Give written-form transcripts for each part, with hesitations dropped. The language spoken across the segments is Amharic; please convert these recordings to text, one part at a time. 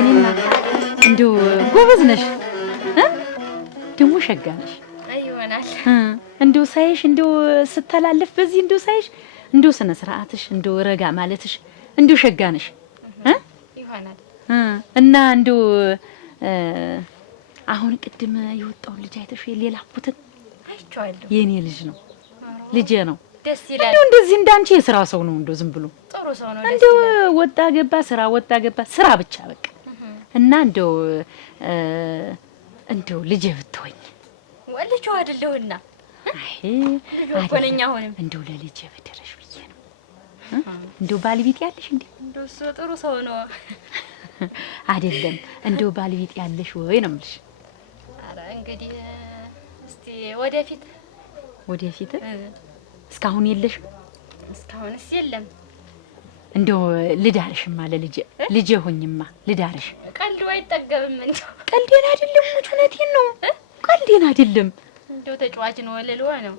የኔና እንደው ጎበዝ ነሽ ደግሞ ሸጋ ነሽ። አይሆናል እንደው ሳይሽ እንደው ስተላለፍ በዚህ እንደው ሳይሽ እንደው ስነ ስርዓትሽ እንደው ረጋ ማለትሽ እንደው ሸጋ ነሽ ይሆናል። እና እንደው አሁን ቅድም የወጣው ልጅ አይተሽ የሌላኩትን አይቼዋለሁ። የኔ ልጅ ነው ልጄ ነው። ደስ ይላል። እንደው እንደዚህ እንዳንቺ የሥራ ሰው ነው እንደው ዝም ብሎ ጥሩ ሰው ነው። እንደው ወጣ ገባ ስራ ብቻ በቃ እና እንደው ልጄ ብትሆኝ ወልጆ አይደለሁና አይ ወለኛ ሆነም እንደው ለልጄ በደረሽ ብዬ ነው። እንደው ባልቢት ያለሽ እንደው እሱ ጥሩ ሰው ነው አይደለም? እንደው ባልቢት ያለሽ ወይ ነው የምልሽ። አረ እንግዲህ እስቲ ወደፊት እስካሁን የለሽም? እስካሁንስ የለም። እንደው ልዳርሽማ ልጄ ሆኝማ ልዳርሽ። ቀልዱ አይጠገብም። እንደው ቀልዴን አይደለም ሙች እውነቴን ነው። ቀልዴን አይደለም። እንደው ተጫዋች ነው ወለልዋ ነው።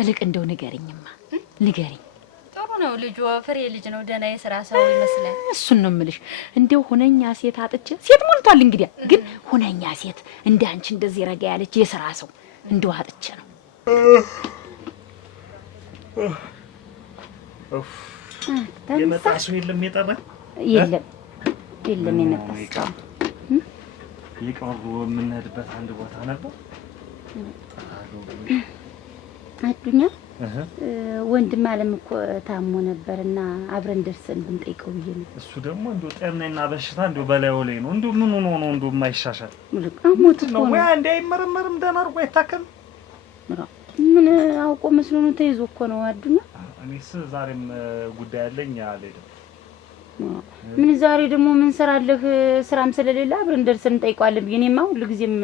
እልቅ እንደው ንገሪኝማ ንገሪኝ። ጥሩ ነው ልጅ ፍሬ ልጅ ነው። ደህና የሥራ ሰው ይመስላል። እሱን ነው የምልሽ። እንደው ሁነኛ ሴት አጥቼ ሴት ሞልቷል እንግዲያ ግን ሁነኛ ሴት እንዳንቺ እንደዚህ ረጋ ያለች የሥራ ሰው እንደው አጥቼ ነው። የመጣሱ የለም የጠራ የለም የመጣ ሰው ይቀርቡ የምንሄድበት አንድ ቦታ ነበር። አዱኛ ወንድም አለም እኮ ታሞ ነበርና አብረን ደርሰን ብንጠይቀው ብዬ ነው። እሱ ደግሞ እንደው ጤናና በሽታ እንደው በላዩ ላይ ነው። እንደው ምን ሆኖ ነው እንደው የማይሻሻል አሞት ነው ወይ አንዴ አይመረመርም ደህና አድርጎ አይታከም? ምን አውቆ መስሎ ነው ተይዞ እኮ ነው አዱኛ። እኔስ ዛሬም ጉዳይ አለኝ አልሄድም። ምን ዛሬ ደግሞ ምን ሰራለህ? ስራም ስለሌለ አብረን ደርሰን እንጠይቀዋለን ብዬ እኔማ ሁልጊዜም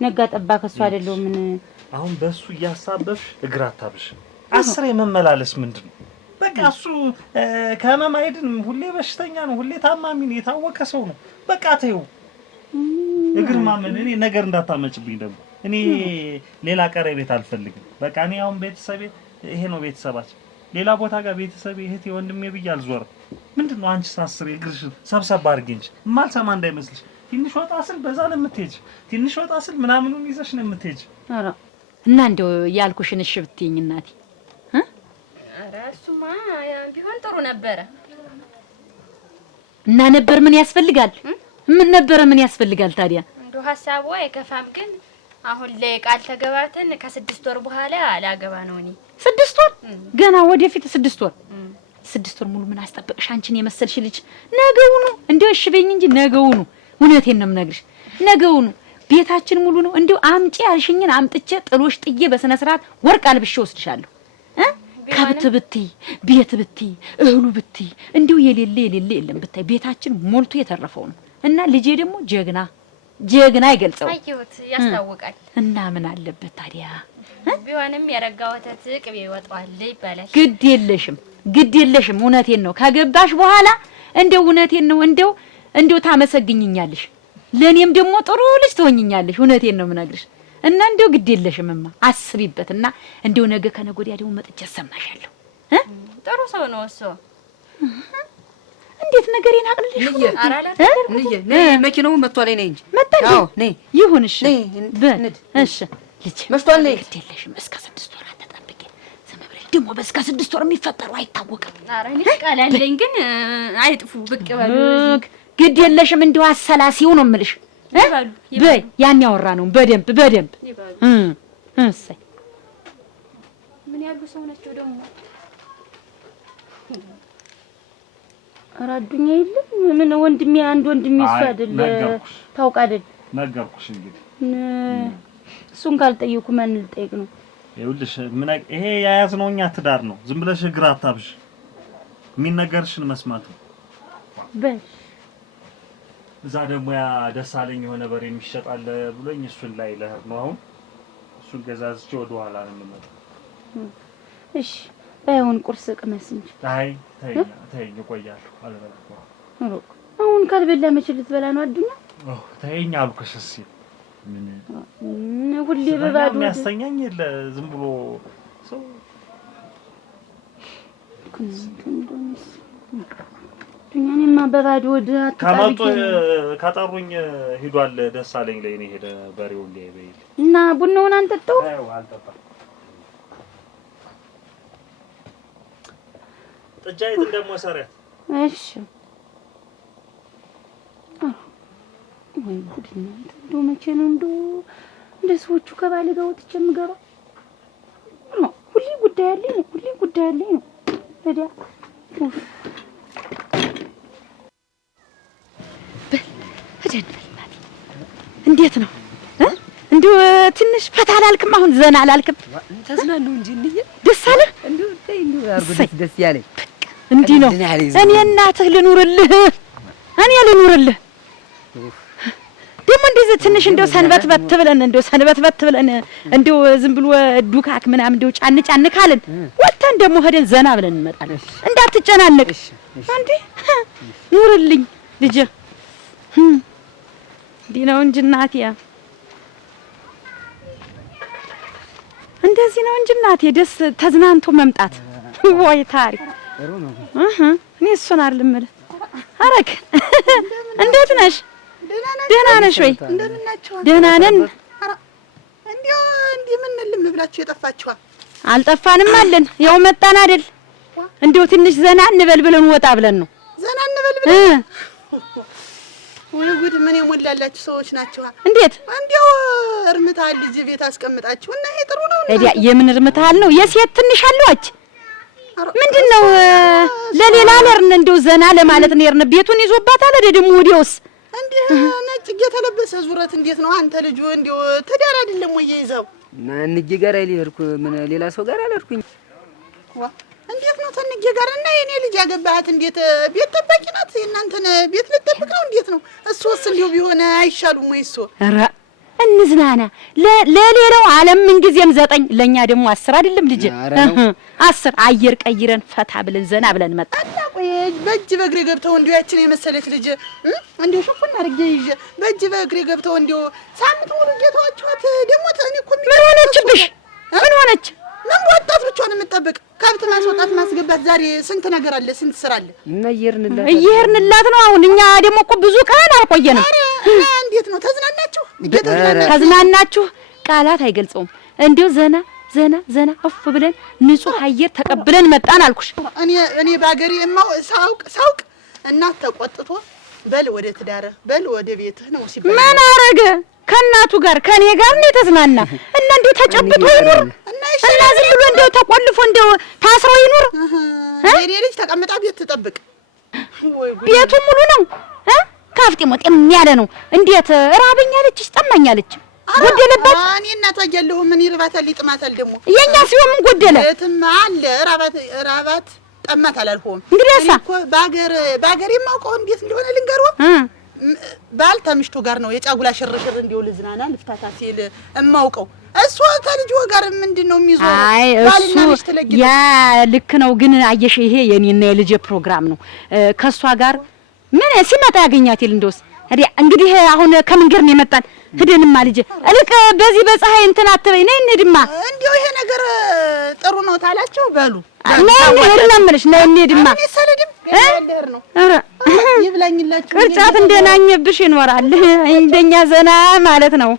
ነጋ ጠባ ከሱ አይደለም። ምን አሁን በሱ እያሳበብሽ እግር አታብሽ። አስሬ መመላለስ ምንድነው? በቃ እሱ ከህመም አይድንም። ሁሌ በሽተኛ ነው፣ ሁሌ ታማሚ ነው፣ የታወቀ ሰው ነው። በቃ ተይው። እግር ማመን እኔ ነገር እንዳታመጭብኝ ደግሞ እኔ ሌላ ቀረቤት አልፈልግም። በቃ እኔ አሁን ቤተሰቤ ይሄ ነው ቤተሰባችን። ሌላ ቦታ ጋር ቤተሰቤ እህቴ ወንድሜ ብዬ አልዞርም። ምንድነው አንቺ ሳስሬ እግርሽን ሰብሰብ አድርጊ እንጂ ማልሰማ እንዳይመስልሽ። ትንሽ ወጣ ስል በዛ ነው የምትሄጂ፣ ትንሽ ወጣ ስል ምናምኑን ይዘሽ ነው የምትሄጂ። ኧረ እና እንደው ያልኩሽን እሺ ብትይኝ እናቴ። ኧረ እሱማ ቢሆን ጥሩ ነበረ። እና ነበር ምን ያስፈልጋል? ምን ያስፈልጋል ታዲያ? እንደው ሐሳቡ አይከፋም ግን አሁን ላይ ቃል ተገባተን ከ6 ወር በኋላ ላገባ ነው። እኔ 6 ወር ገና ወደፊት 6 ወር 6 ወር ሙሉ ምን አስጠበቅሽ? አንቺን የመሰልሽ ልጅ ነገውኑ እንደው እሺ በይኝ እንጂ ነገውኑ እውነቴን ነው የምነግርሽ። ነገውኑ ቤታችን ሙሉ ነው። እንደው አምጪ ያልሽኝን አምጥቼ ጥሎሽ ጥዬ በስነ ስርዓት ወርቅ አልብሼ ወስድሻለሁ። ከብት ብትይ ቤት ብትይ እህሉ ብትይ እንደው የሌለ የለም ብታይ ቤታችን ሞልቶ የተረፈው ነው። እና ልጄ ደግሞ ጀግና ይገልጸው አይሁት ያስታውቃል። እና ምን አለበት ታዲያ? ቢሆንም የረጋ ወተት ቅቤ ይወጣዋል ይባላል። ግድ የለሽም እውነቴን ነው። ካገባሽ በኋላ እንደው እውነቴን ነው እንደው ታመሰግኝኛለሽ፣ ለኔም ደግሞ ጥሩ ልጅ ትሆኝኛለሽ። እውነቴን ነው የምነግርሽ። እና እንደው ግድ የለሽምማ አስቢበትና እንደው ነገ ከነገ ወዲያ ደግሞ መጥቼ ሰማሻለሁ። ጥሩ ሰው ነው እሱ። እንዴት ነገር ይናቅልሽ? ነይ መኪናው መጥቷል። ነይ እንጂ አዎ ነይ ይሁን። እሺ እሺ ልጅ መጥቷል። ነይ ግድ የለሽም እስከ 6 ወር አትጠብቂ። ዝም ብለሽ ደግሞ በስከ 6 ወር የሚፈጠረው አይታወቅም። ኧረ እኔ ቃል አለኝ ግን አይጥፉ ብቅ በሉ። ግድ የለሽም እንደው አሰላሲው ነው የምልሽ። በይ ያን ያወራ ነው በደንብ እሰይ ምን ያሉ ሰው ናቸው ደግሞ? አራዱኛ የለም ምን ወንድሜ አንድ ወንድሜ እሱ አይደል ታውቃ አይደል? ነገርኩሽ እንግዲህ እሱን ካልጠየቁ ማን ልጠይቅ ነው? ይኸውልሽ ይሄ የያዝነው እኛ ትዳር ነው። ዝም ብለሽ እግር አታብሽ። የሚነገርሽን መስማት ነው። በል እዛ ደግሞ ያ ደሳለኝ የሆነ በር የሚሸጣል ብሎኝ እሱን ላይ ለህር ነው። አሁን እሱን ገዛዝቼ ወደ ኋላ ነው የምመጣው። እሺ ባይሆን ቁርስ ቅመስ እንጂ። አይ ተይኝ እቆያለሁ አልበላም። አሁን ካልበላ መቼ ልትበላ ነው አዱኛ? ተይኝ አልኩሽ። እስኪ ምን ሁሌ በባዶ የሚያስተኛኝ የለ ዝም ብሎ ሰው እኔማ በባዶ ወደ ከመጡ ከጠሩኝ ሂዷል። ደስ አለኝ ላይ ነው ሄደ በሬው ላይ በይል እና ቡናውን አንጠጣው። አዎ አልጠጣም። ጥጃይት እንደሞሰሪያ እሺ ወይ ጉድ ነው። እንደው መቼ ነው እንደው እንደ ሰዎቹ ከባለ ጋር ወጥቼ የምገባው? ሁሌ ጉዳይ አለኝ ነው ታዲያ። እንዴት ነው እንደው ትንሽ ፈታ አላልክም? አሁን ዘና አላልክም? ተዝናኑ እንጂ እንዴ ደስ አለ እንደው አርጉት ደስ ያለኝ እንዲህ ነው። እኔ እናትህ ልኑርልህ ደግሞ እንደዚህ ትንሽ እንደው ሰንበትበት ብለን እንደው ዝም ብሎ ዱካክ ምናምን እንደው ጫን ካልን ወጥተን ደግሞ ሄደን ዘና ብለን እንመጣለን። እንዳትጨናነቅ እንዴ ኑርልኝ ልጄ። እንዲህ ነው እንጂ እናቴ፣ እንደዚህ ነው እንጂ እናቴ ደስ ተዝናንቶ መምጣት። ወይ ታሪክ እኔ እሱን አይደል የምልህ። አረክ እንዴት ነሽ? ደህና ነሽ ወይ? ደህና ነን። እንዲህ ምን ልም ብላችሁ የጠፋችኋል? አልጠፋንም አለን። ያው መጣን አይደል? እንደው ትንሽ ዘና እንበል ብለን ወጣ ብለን ነው። ዘና እንበል ብለን ወይ ጉድ! ምን የሞላላችሁ ሰዎች ናችሁ? እንዴት እንዲያው እርምታል ልጅ ቤት አስቀምጣችሁ እና ይሄ ጥሩ ነው። እዲያ የምን እርምታል ነው? የሴት ትንሽ አለዋች ምንድነው? ለሌላ ለርን እንደው ዘና ለማለት ነው። የርን ቤቱን ይዞባታል አይደል? ደግሞ ወዲያውስ እንዴ ነጭ የተለበሰ ዙረት እንዴት ነው አንተ ልጅ? እንደው ትዳር አይደለም ወይ ይዘው እንጂ ጋር አይልኩ ምን ሌላ ሰው ጋር አላልኩኝ። ዋ እንዴት ነው ተንጌ ጋር እና የኔ ልጅ ያገባሃት? እንዴት ቤት ጠባቂ ናት? እናንተን ቤት ልትጠብቅ ነው? እንዴት ነው እሱስ? እንዴው ቢሆን አይሻሉም ወይ እሱ? ኧረ እንዝናና። ለሌላው ዓለም ምን ጊዜም 9 ለኛ ደግሞ 10 አይደለም ልጅ 10 አየር ቀይረን ፈታ ብለን ዘና ብለን መጣ። ቆይ በእጅ በእግሬ ገብተው እንዲው ያችን የመሰለች ልጅ እንዲው ሹፉን አድርጌ ይዤ በእጅ በእግሬ ገብተው እንዲው ሳምንት ሙሉ ጌታዋችኋት ደግሞ እኔ እኮ ምን ሆነችብሽ? ምን ሆነች? ምን ወጣት ብቻውን የምትጠብቅ ከብት ማስወጣት ማስገባት ዛሬ ስንት ነገር አለ፣ ስንት ስራ አለ። እና እየሄድንላት ነው። አሁን እኛ ደግሞ እኮ ብዙ ቀን አልቆየንም። እንዴት ነው ተዝናናችሁ? ተዝናናችሁ ቃላት አይገልጸውም። እንዲው ዘና አፍ ብለን ንጹህ አየር ተቀብለን መጣን አልኩሽ። እኔ ባገሬ እማው ሳውቅ እናት ተቆጥቶ በል ወደ ትዳር በል ወደ ቤትህ ነው ሲባል ምን አረገ? ከእናቱ ጋር ከኔ ጋር ነው የተዝናና እና እንዴው ተጨብጦ ይኑር እና ዝም ብሎ እንዴው ተቆልፎ እንዴው ታስሮ ይኑር። የኔ ልጅ ተቀምጣ ቤት ትጠብቅ። ቤቱ ሙሉ ነው ካፍጤ ሞጤም ያለ ነው። እንዴት ራበኛለች ጠማኛለች ጎደለባት? እኔ እናቷ እያለሁ ምን ይርባታል ይጥማታል። ደግሞ የኛ ሲሆን ምን ጎደለ? የትም አለ ራባት ጠማት አላልኩም። እንግዲህ እኮ ባገር የማውቀው እንዴት እንደሆነ ልንገርዎ። ባል ተምሽቶ ጋር ነው የጫጉላ ሽርሽር እንዲው ልዝናና ልፍታታ ሲል እማውቀው። እሱ ከልጅ ጋር ምንድነው የሚዞር? ባልና ምሽት ለግኝ ያ ልክ ነው። ግን አየሽ ይሄ የኔና የልጄ ፕሮግራም ነው። ከሷ ጋር ምን ሲመጣ ያገኛት ይል እንደውስ እንግዲህ አሁን ከመንገር ነው የመጣን። ሄደንማ ልጄ እልቅ በዚህ በፀሐይ እንትን አትበይ ነይ እንሂድማ። እንዲው ይሄ ነገር ጥሩ ነው ታላቸው በሉ ነይ እንሂድና እምልሽ ነይ እንሂድማ። እኔ ሰለድም ገደር ነው። ኧረ ይብላኝላችሁ ቅርጫት እንደናኘብሽ ይኖራል። እንደኛ ዘና ማለት ነው።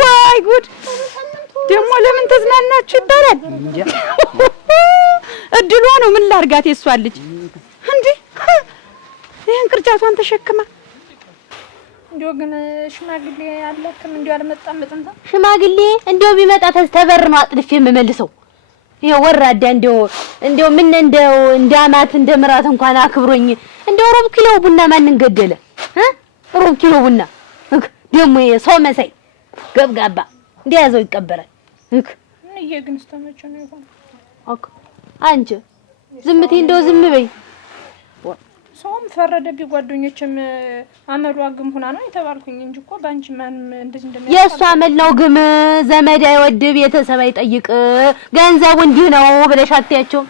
ዋይ ጉድ! ደግሞ ለምን ተዝናናችሁ ይባላል። እድሏ ነው። ምን ላርጋት የሷን ልጅ እንዴ ይሄን ቅርጫቷን ተሸክማ እንዲው ግን ሽማግሌ አለክም እንዲው አልመጣም። በጥንታ ሽማግሌ እንዲው ቢመጣ ተስተበር ነው አጥልፍ የምመልሰው። ይሄ ወራዳ እንዲው ምን እንደው እንዳማት እንደምራት እንኳን አክብሮኝ እንዲው ሩብ ኪሎ ቡና ማንን ገደለ? ሩብ ኪሎ ቡና ደግሞ ሰው መሳይ ገብጋባ እንዲያዘው ይቀበራል። እኔ ግን ስተመቸ ነው ይሆን አንቺ ዝምቴ እንደው ዝም በይ። ሰውም ፈረደብኝ። ጓደኞችም አመሉ አግም ሆና ነው የተባልኩኝ እንጂ እኮ ባንቺ ማን እንደዚህ እንደሚያስብ የሷ አመል ነው። ግም ዘመድ አይወድ ቤተሰብ አይጠይቅ ገንዘቡ እንዲህ ነው ብለሽ አትያቸው።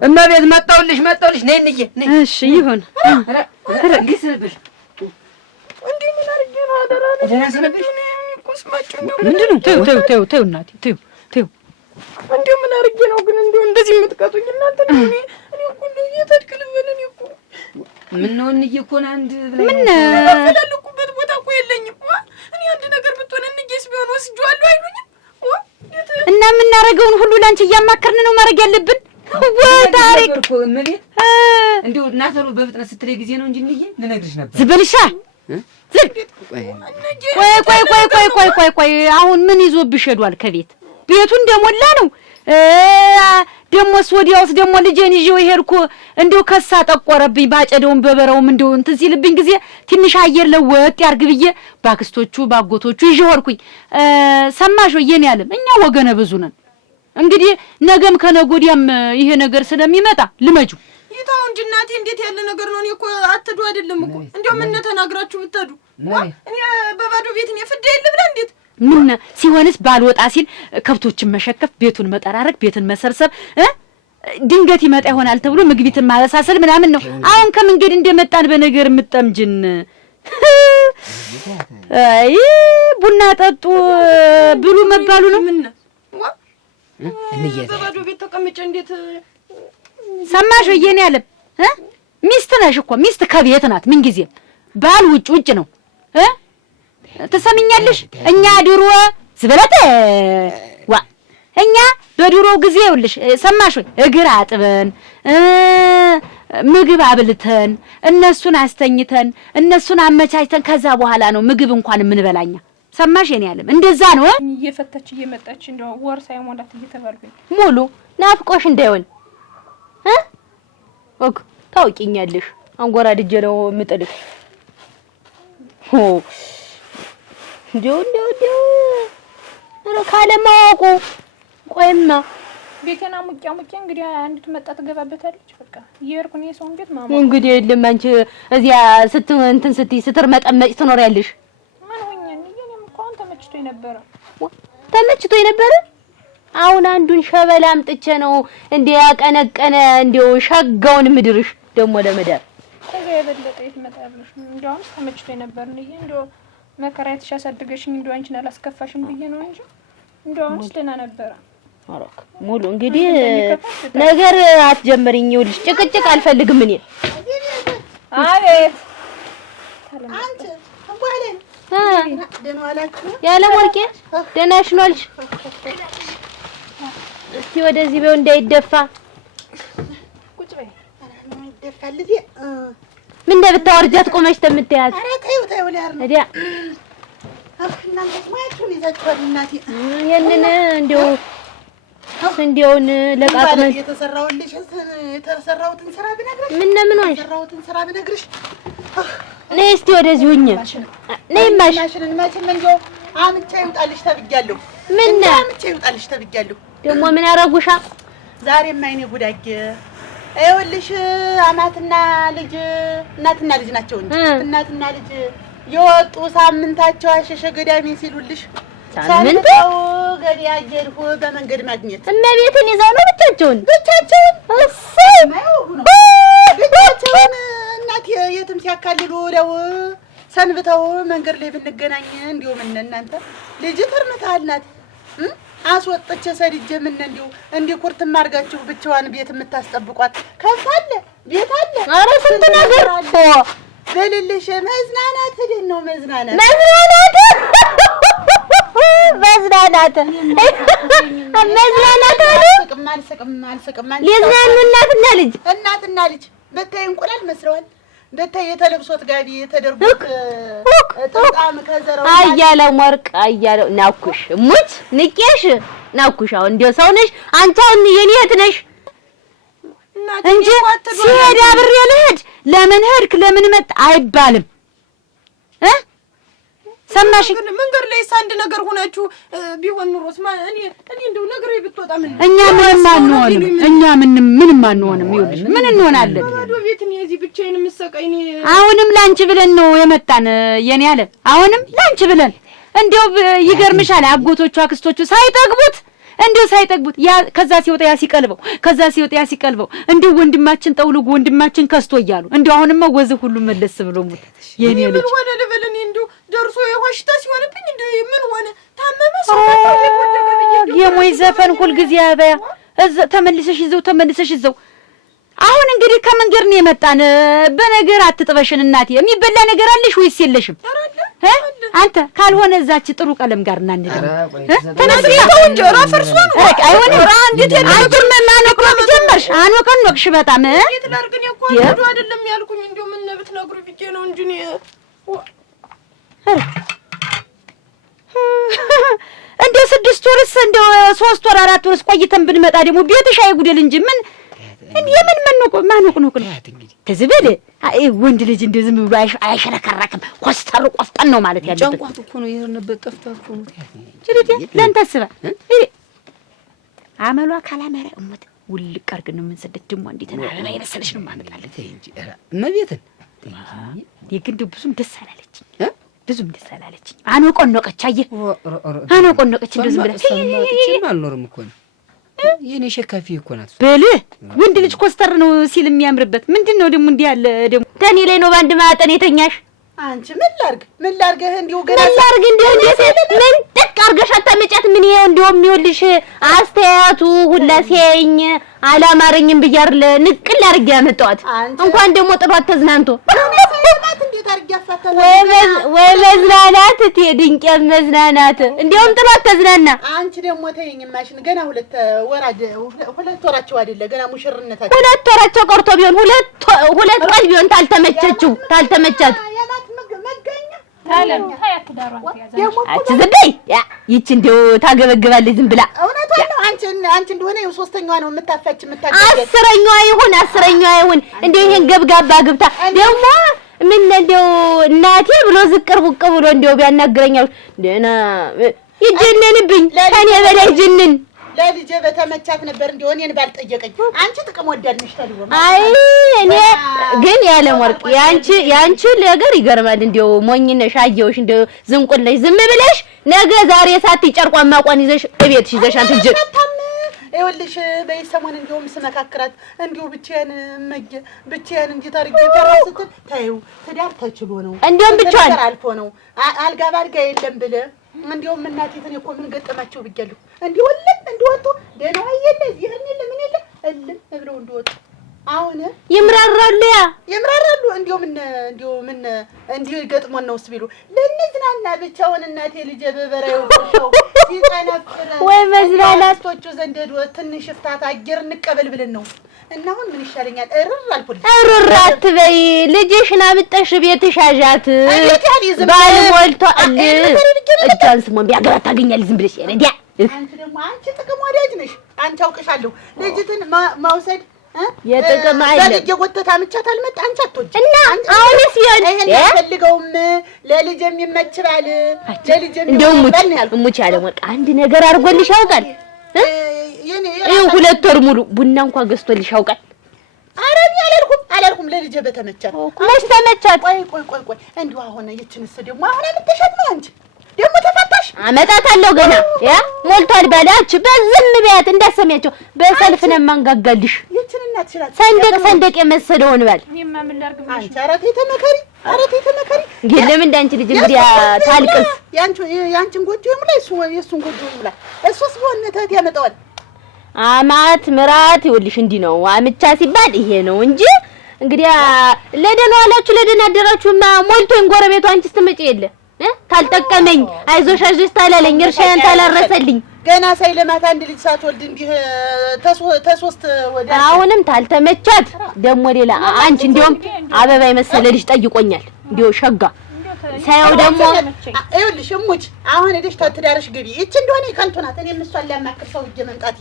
እመቤት መጣውልሽ ነይ እንዬ ነይ። እሺ ይሁን። ግስብሽ እንዴ ምን አርጌ ነው አደራ ነው ደረሰብሽ? ኮስማችሁ ምንድነው? ተው እናቴ ተው። እንዴ ምን አርጌ ነው ግን እንዴ እንደዚህ የምትቀጡኝ እናንተ? እኔ እኮ እንደው እየተድክልበለን ምን ነው እንዬ እኮ ነው አንድ ብለኝ ምን ፈለልኩበት ቦታ እኮ የለኝም። እኔ አንድ ነገር ብትሆን እንዬስ ቢሆን ወስጄዋለሁ አይሉኝም። እና የምናረገውን ሁሉ ላንቺ እያማከርን ነው ማድረግ ያለብን። ወታሪክ እኮ እመቤት እንዴው እናተሩ በፍጥነት ስትለይ ጊዜ ነው እንጂ እንዬ ልነግርሽ ነበር። ዝበልሻ ቆይ አሁን ምን ይዞብሽ ሄዷል? ከቤት ቤቱ እንደሞላ ነው። ደሞስ ወዲያውስ ደሞ ልጄን ይዤው ይሄድኩ እንደው ከሳ ጠቆረብኝ። ባጨደውን በበረውም እንደው እንትን ሲልብኝ ጊዜ ትንሽ አየር ለወጥ ያርግ ብዬ ባክስቶቹ ባጎቶቹ ይዤው ሄድኩኝ። ሰማሽ ወየኔ ያለም እኛ ወገነ ብዙ ነን። እንግዲህ ነገም ከነገ ወዲያም ይሄ ነገር ስለሚመጣ ልመጁ ይታው እንጂ እናቴ እንዴት ያለ ነገር ነው? እኔ እኮ አትዱ አይደለም እኮ እንደው ምን ተናግራችሁ ብትዱ እኔ በባዶ ቤት እኔ ፍዳ የለ ብላ እንዴት ምን ሲሆንስ ባልወጣ ሲል ከብቶችን መሸከፍ፣ ቤቱን መጠራረግ፣ ቤትን መሰብሰብ ድንገት ይመጣ ይሆናል ተብሎ ምግቢትን ማለሳሰል ምናምን ነው። አሁን ከመንገድ እንደመጣን በነገር ምጠምጅን አይ ቡና ጠጡ ብሉ መባሉ ነው። ምን እንዬ በባዶ ቤት ተቀምጬ እንዴት ሰማሽ ወየኔ ያለም ሚስት ነሽ እኮ ሚስት ከቤት ናት። ምን ጊዜ ባል ውጭ ነው። ትሰሚኛለሽ? እኛ ድሮ ዝበለጠ እኛ በድሮ ጊዜ ይኸውልሽ ሰማሽ ወይ እግር አጥበን ምግብ አብልተን እነሱን አስተኝተን እነሱን አመቻችተን ከዛ በኋላ ነው ምግብ እንኳን የምንበላኛ። ሰማሽ የኔ ያለም እንደዛ ነው። እየፈተች እየመጣች እንደው ወር ሳይሞላት እየተባልኩኝ ሙሉ ናፍቆሽ እንዳይሆን ኦክ ታውቂኛለሽ። አንጎራድጄ ነው የምጥልሽ። እንደው ካለማወቁ ቆይማ ቤቴና ሙቂያ እንግዲህ አንዲት መጣ ትገባበታለች። በቃ እየሄድኩኝ የሰውን ቤት ማማ እንግዲህ የለም አንቺ እዚያ እንትን ስትርመጠመጭ ትኖሪያለሽ። ምን ሆኜ እኔም እኮ አሁን ተመችቶኝ ነበረ። አሁን አንዱን ሸበላ አምጥቼ ነው እንደ ያቀነቀነ እንደው ሸጋውን ምድርሽ ደሞ ለመዳር ከዛ የበለጠ ይመጣልሽ። እንደውም ተመችቶኝ ነበር እንደው መከራየትሽ አሳድገሽኝ እንደው አንቺን አላስከፋሽም ብዬ ነው እንጂ እንደውም ደህና ነበረ። አረክ ሙሉ እንግዲህ ነገር አትጀምሪኝ። ይኸውልሽ ጭቅጭቅ አልፈልግም እኔ። አቤት አንቺ እንኳን ደህና ዋላችሁ። ያለ ወርቄ ደህና ነሽ ነው አልሽ? እስቲ ወደዚህ በው እንዳይደፋ ቁጭ በይ። ምን ይደፋል እዚህ ምን እንደብታወርጃት ቆመሽ ተምትያዝ? ኧረ ተይው ሊያር ነው ታዲያ እናንተ ማያችሁን ይዛችኋል። እናቴ የነነ እንዲያውን ለቃቅመን የተሰራሁትን ስራ ብነግርሽ ምን ሆነሽ? የተሰራሁትን ስራ ብነግርሽ ነይ እስቲ ወደዚህ ሁኚ። ነይ ማሽንን መቼም እንደው አምቼ ይውጣልሽ ተብያለሁ። ምን አምቼ ይውጣልሽ ተብያለሁ። ደግሞ ምን ያረጉሻ? ዛሬማ አይኔ ጉዳጌ ይኸውልሽ እናትና ልጅ ናቸው እንጂ እናትና ልጅ የወጡ ሳምንታቸው አሸሸ ገዳሜ ሲሉልሽ ሳምንት ገዲያ አየርኩ በመንገድ ማግኘት እመቤትን ይዘው ነው ብቻቸውን ብቻቸውን እናት የትም ሲያካልሉ ወዲያው ሰንብተው መንገድ ላይ ብንገናኝ እንዲሁ ምን እናንተ ልጅ ተርመታል ናት አስወጥቼ ሰድጄ ምን እንዲሁ ኩርትም አድርጋችሁ ብቻዋን ቤት የምታስጠብቋት ከብት አለ ቤት አለ። ኧረ ስንት ነገር በልልሽ መዝናናት ሄደን ነው መዝናናት አልስቅም ሊዝናኑ እናትና ልጅ በታይ እንቁላል መስለዋል። በታይ የተለብሶት ጋቢ የተደርጉት ጥምጣም ከዘራው አያለው ወርቅ አያለው ናኩሽ ሙት ንቄሽ ናኩሽ። አሁን እንደው ሰው ነሽ አንቺ አሁን የኔ እህት ነሽ እንጂ ሲሄድ አብሬ ልሄድ ለምን ሄድክ ለምን መጣ አይባልም። ሰማሽ? መንገድ ላይ አንድ ነገር ሆናችሁ ቢሆን ኑሮስ እኔ እንደው ነገር ብትወጣ ምን እኛ ምንም አንሆንም። ይኸውልሽ ምን እንሆናለን? ወዶ ቤት ነው እዚህ ብቻዬን የምሰቃይ እኔ አሁንም ላንቺ ብለን ነው የመጣን የኔ አለ። አሁንም ላንቺ ብለን እንደው ይገርምሻል አጎቶቹ አክስቶቹ ሳይጠግቡት ከዛ ሲወጣ ያሲቀልበው እንደው ወንድማችን ጠውልጎ ወንድማችን ከስቶ እያሉ እንደው አሁንማ ወዝ ሁሉ መለስ ብሎ ሙት የኔ ልጅ ምን ሆነ ልበልኝ እንደው ደርሶ የሆሽታ ሲሆንብኝ እንደው ምን ሆነ ታመመ ሰው የሞይ ዘፈን ሁሉ ጊዜ አበያ ተመልሰሽ ይዘው አሁን እንግዲህ ከመንገድ ነው የመጣን። በነገር አትጥበሽን እናቴ። የሚበላ ነገር አለሽ ወይስ የለሽም? አንተ ካልሆነ እዛች ጥሩ ቀለም ጋር እና እንደ ተነስተው እንጀራ ፈርሶ ነው። አይሆንም። እንዴት አንቺም ማነቆቅ ጀመርሽ? አኖቀኖቅሽ በጣም እንዴት ላርግኝ እኮ ወዶ አይደለም ያልኩኝ። እንደው ምን ብትነግሩ ብዬ ነው እንጂ እንደ 6 ወርስ እንደ 3 ወር 4 ወርስ ቆይተን ብንመጣ ደግሞ ቤትሽ አይጉደል እንጂ ምን የምን ማነቆቅ ነው? ተዝበል ወንድ ልጅ እንደ ዝም ብሎ አይሸረከረክም። ኮስተር ቆፍጠን ነው ማለት ያለበት። ጨንቋት እኮ ነው የሆነበት ጠፍቷት እኮ ነው። ጅሪት ለአንተ አስባ አመሏ ካላመረ እሞት ውልቅ አድርገን ነው የምንሰደድ። ደግሞ እንዴት ነው አበባ የመሰለሽ ነው ማመጣለት እንጂ እመቤትን የግንዱ ብዙም ደስ አላለችኝ። ብዙም ደስ አላለችኝ። አኖቆኖቀች። አየህ አኖቆኖቀች። እንደዚህ ብለህ አልኖርም እኮ ነው የኔ ሸካፊ እኮ ናት። በል ወንድ ልጅ ኮስተር ነው ሲል የሚያምርበት ምንድነው ደግሞ እንዲህ ያለ ደግሞ ተኔ ላይ ነው ባንድ ማጠን የተኛሽ። አንቺ ምን ላርግ እንዲሁ ገና ምን ላርግ እንዲሁ ምን ጥቅ አርገሽ አታመጫት። ምን ይሄው እንዲያውም ይኸውልሽ አስተያየቱ ሁላ ሲያየኝ አላማረኝም ብያር ንቅል አርጌ ያመጣኋት። እንኳን ደግሞ ጥሯት ተዝናንቶ እንዴት አርጌ አፋታ ወይ መዝናናት ድንቅ መዝናናት እንዲያውም ጥሯት ተዝናና። አንቺ ደግሞ ተይኝ ማሽን ገና ሁለት ወራቸው አይደለ ገና ሙሽርነታቸው 2 ወራቸው ቀርቶ ቢሆን ሁለት ቀን ቢሆን ታልተመቻት አትዘበይ ይቺ እንደው ታገበግባለች ዝም ብላ። እውነቷን ነው። አንቺ እንደሆነ ሶስተኛዋ ነው የምታፈች አስረኛዋ ይሁን እንደው ይሄን ገብጋባ ግብታ ደግሞ ምን እንደው እናቴ ብሎ ዝቅር ቡቅ ብሎ እንደው ቢያናግረኛው ደና ይጀነንብኝ ከኔ በላይ ጅንን ለልጄ በተመቻት ነበር እንደው እኔን ባልጠየቀኝ። አንቺ ጥቅም ወዳድነሽ ታዲያ። አይ እኔ ግን ያለ ወርቅ ያንቺ ነገር ይገርማል። እንደው ሞኝነሽ አየውሽ እንደው ዝንቁልሽ ዝም ብለሽ ነገ ዛሬ ሳትጨርቋን ማቋን ይዘሽ እቤትሽ ይዘሽ አንተ ይኸውልሽ በሰሞን እንደውም ስመካከራት እንዲሁ ብቻዬን እንዴት አድርጌ ፈራስትል ታዩ ትዳር ተችሎ ነው እንደውም ብቻዋን አልፎ ነው አልጋ ባልጋ የለም ብለ እንደውም እናቴ እኮ ምን ገጠማቸው ብያለሁ። እንዲወለም እንዲወጡ ደና ይየለ ይሄን ምን ይለ እልም ብለው እንዲወጡ አሁን ይምራራሉ እንዲሁ ገጥሞን ነው ስቢሉ ለነዝናና ብቻውን እናቴ ልጄ በበራዩ ነው ሲጠነፍረ ወይ መዝናናቶቹ ዘንደዶ ትንሽ ፍታት አገር እንቀበል ብለን ነው። እና አሁን ምን ይሻለኛል? አትበይ ልጅሽና ብጠሽ ቤትሽ አዣት ባልሞልቶ እጇን ስሞን ቢያገባት ታገኛለሽ። ዝም ብለሽ እንዴ አንቺ ደግሞ አንቺ ጥቅም ወዳጅ ነሽ። አንቺ አውቅሻለሁ። ልጅትን መውሰድ የጥቅም አይደለም። ለልጅ ጎተታ ምቻት አልመጣ አንቺ አትወጪ እና አሁንስ ቢሆን ይሄን ያፈልገውም ለልጅ የሚመችባል ለልጅ እንደው ሙች ያለ ወርቅ አንድ ነገር አድርጎልሽ ያውቃል? ይሄ 2 ወር ሙሉ ቡና እንኳን ገዝቶልሽ ያውቃል? ኧረ እኔ አላልኩም ለልጅ በተመቻት መች ተመቻት? ቆይ እንዲሁ አሁን ይችንስ ደግሞ አሁን የምትሸጥ ነው አንቺ ደግሞ ተፈታሽ አመጣታለሁ ገና ሞልቷል በላች በዝም ቢያት እንዳሰሚያቸው በሰልፍ ነው ማንጋጋልሽ። ይችንና ትችላል ሰንደቅ የመሰለውን ባል እኔማ ምን ላድርግ ብለሽ አንቺ አረቴ ተመከሪ ግን ለምን እንዳንቺ ልጅ እንግዲህ ታልቅስ ያንቺን ጎጆ ይሙላ የሱን ጎጆ ይሙላ እሱስ ቢሆን ተት ያመጣዋል። አማት ምራት ይኸውልሽ እንዲህ ነው አምቻ ሲባል ይሄ ነው እንጂ እንግዲህ ለደና ዋላችሁ ለደና አደራችሁማ ሞልቶኝ ጎረቤቱ አንቺ ስትመጪ የለ ታልጠቀመኝ አይዞሽ ታላለኝ እርሻዬን ታላረሰልኝ ገና ሳይለማት አንድ ልጅ ሳትወልድ እንዲህ ተሶስት ወደ አሁንም ታልተመቻት ደግሞ ሌላ አንቺ እንደውም አበባ የመሰለ ልጅ ጠይቆኛል። እንዲው ሸጋ ሳይው ደግሞ ይኸውልሽ እሙች አሁን ሄደሽ ትዳርሽ ግቢ። እቺ እንደሆነ ከንቱ ናት። እኔ ምሷን ሊያማክር ሰው እጄ መምጣት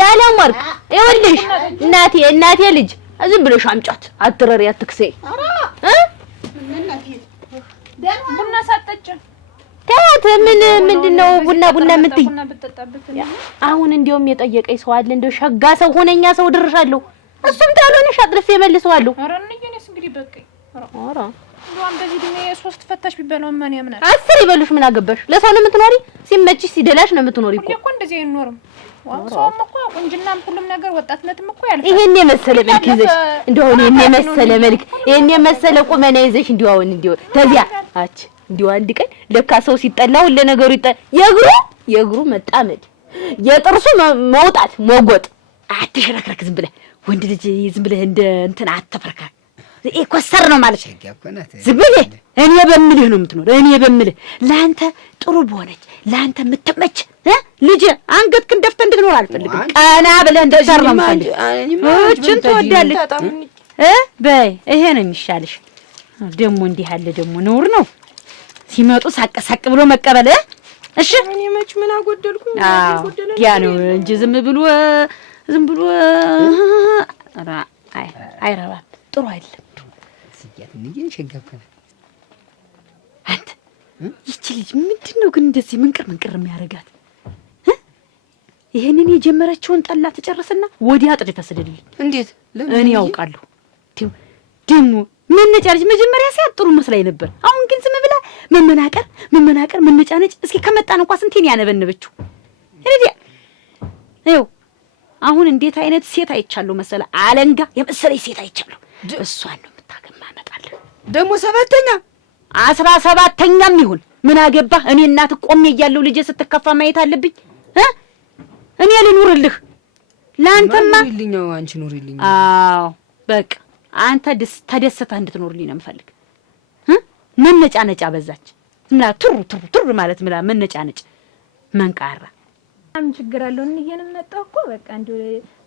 ያለ ወርቅ ይኸውልሽ እናቴ ልጅ ዝም ብለሽ አምጫት አትረሪ አትክሴ እናቴ ቡና ሳጠጭ ታያት ምንድነው ቡና የምትይ? አሁን እንደውም የጠየቀኝ ሰው አለ እንደው ሸጋ ሰው ሆነኛ ሰው ድርሻለሁ። እሱም ታሎነሽ አጥርፌ መልሰዋለሁ። ኧረ እኔስ እንግዲህ በቃኝ። ኧረ እንደውም በዚህ ድሜ 3 ፈታሽ ቢበላው ማን ያምናል? 10 ይበሉሽ ምን አገባሽ? ለሰው ነው የምትኖሪ? ሲመችሽ ሲደላሽ ነው የምትኖሪ እኮ እንደዚህ አይኖርም። ሰውም እኮ ቁንጅናም ሁሉም ነገር ወጣትነትም እኮ ያልፋል። ይሄን የመሰለ መልክ ይዘሽ እንደው ይሄን የመሰለ ቁመና ይዘሽ እንደው አሁን እንደው ተዚያ እንደው አንድ ቀን ለካ ሰው ሲጠላው ለነገሩ የእግሩ መጣመድ የጥርሱ መውጣት ሞጎጥ አትሽረክረክ ዝም ብለህ ወንድ ልጅ ዝም ብለህ እንደ እንትን አትፈርካ። ኮሰር ነው ማለት ዝም ብለህ እኔ በምልህ ነው የምትኖር። እኔ በምልህ ለአንተ ጥሩ በሆነች ለአንተ የምትመች ልጅ አንገትክን ደፍተህ እንድትኖር አልፈልግም። ቀና ብለህ እንድትሰር ነው የምፈልግ። እችን ትወዳለች በይ ይሄ ነው የሚሻልሽ። ደግሞ እንዲህ ያለ ደግሞ ነውር ነው ሲመጡ ሳቅ ብሎ መቀበል። እሺ እኔ መች ምን አጎደልኩኝ? ያ ነው እንጂ ዝም ብሎ አይረባም፣ ጥሩ አይደለም። ሲያት ንዬ ሸጋከነ አንተ ይቺ ልጅ ምንድነው ግን እንደዚህ ምንቅር የሚያረጋት? ይሄንን የጀመረችውን ጠላ ተጨርስና ወዲያ ጥሪ ተሰደድልኝ። እንዴት እኔ ያውቃለሁ። ደግሞ መነጫነጭ መጀመሪያ ሲያት ጥሩ መስላኝ ነበር። አሁን ግን ዝም ብላ መመናቀር መነጫነጭ። እስኪ ከመጣን እንኳን ስንቴን ያነበነበችው እንዴ! ይኸው አሁን እንዴት አይነት ሴት አይቻለሁ መሰለ፣ አለንጋ የመሰለኝ ሴት አይቻለሁ። እሷን ነው የምታገማ መጣለህ። ደግሞ 7ኛ 17ኛም ይሁን ምን አገባህ? እኔ እናት ቆሜ እያለሁ ልጄ ስትከፋ ማየት አለብኝ? እኔ ልኑርልህ ላንተማ ኑሪልኝ፣ አንቺ ኑሪልኝ። አዎ በቃ አንተ ተደስተህ እንድትኖርልኝ ነው የምፈልግ። መነጫነጫ በዛች ምላ ትሩ ማለት ምላ መነጫነጭ መንቃራ ምን ችግር አለው? እንየንም መጣው እኮ በቃ እንዴ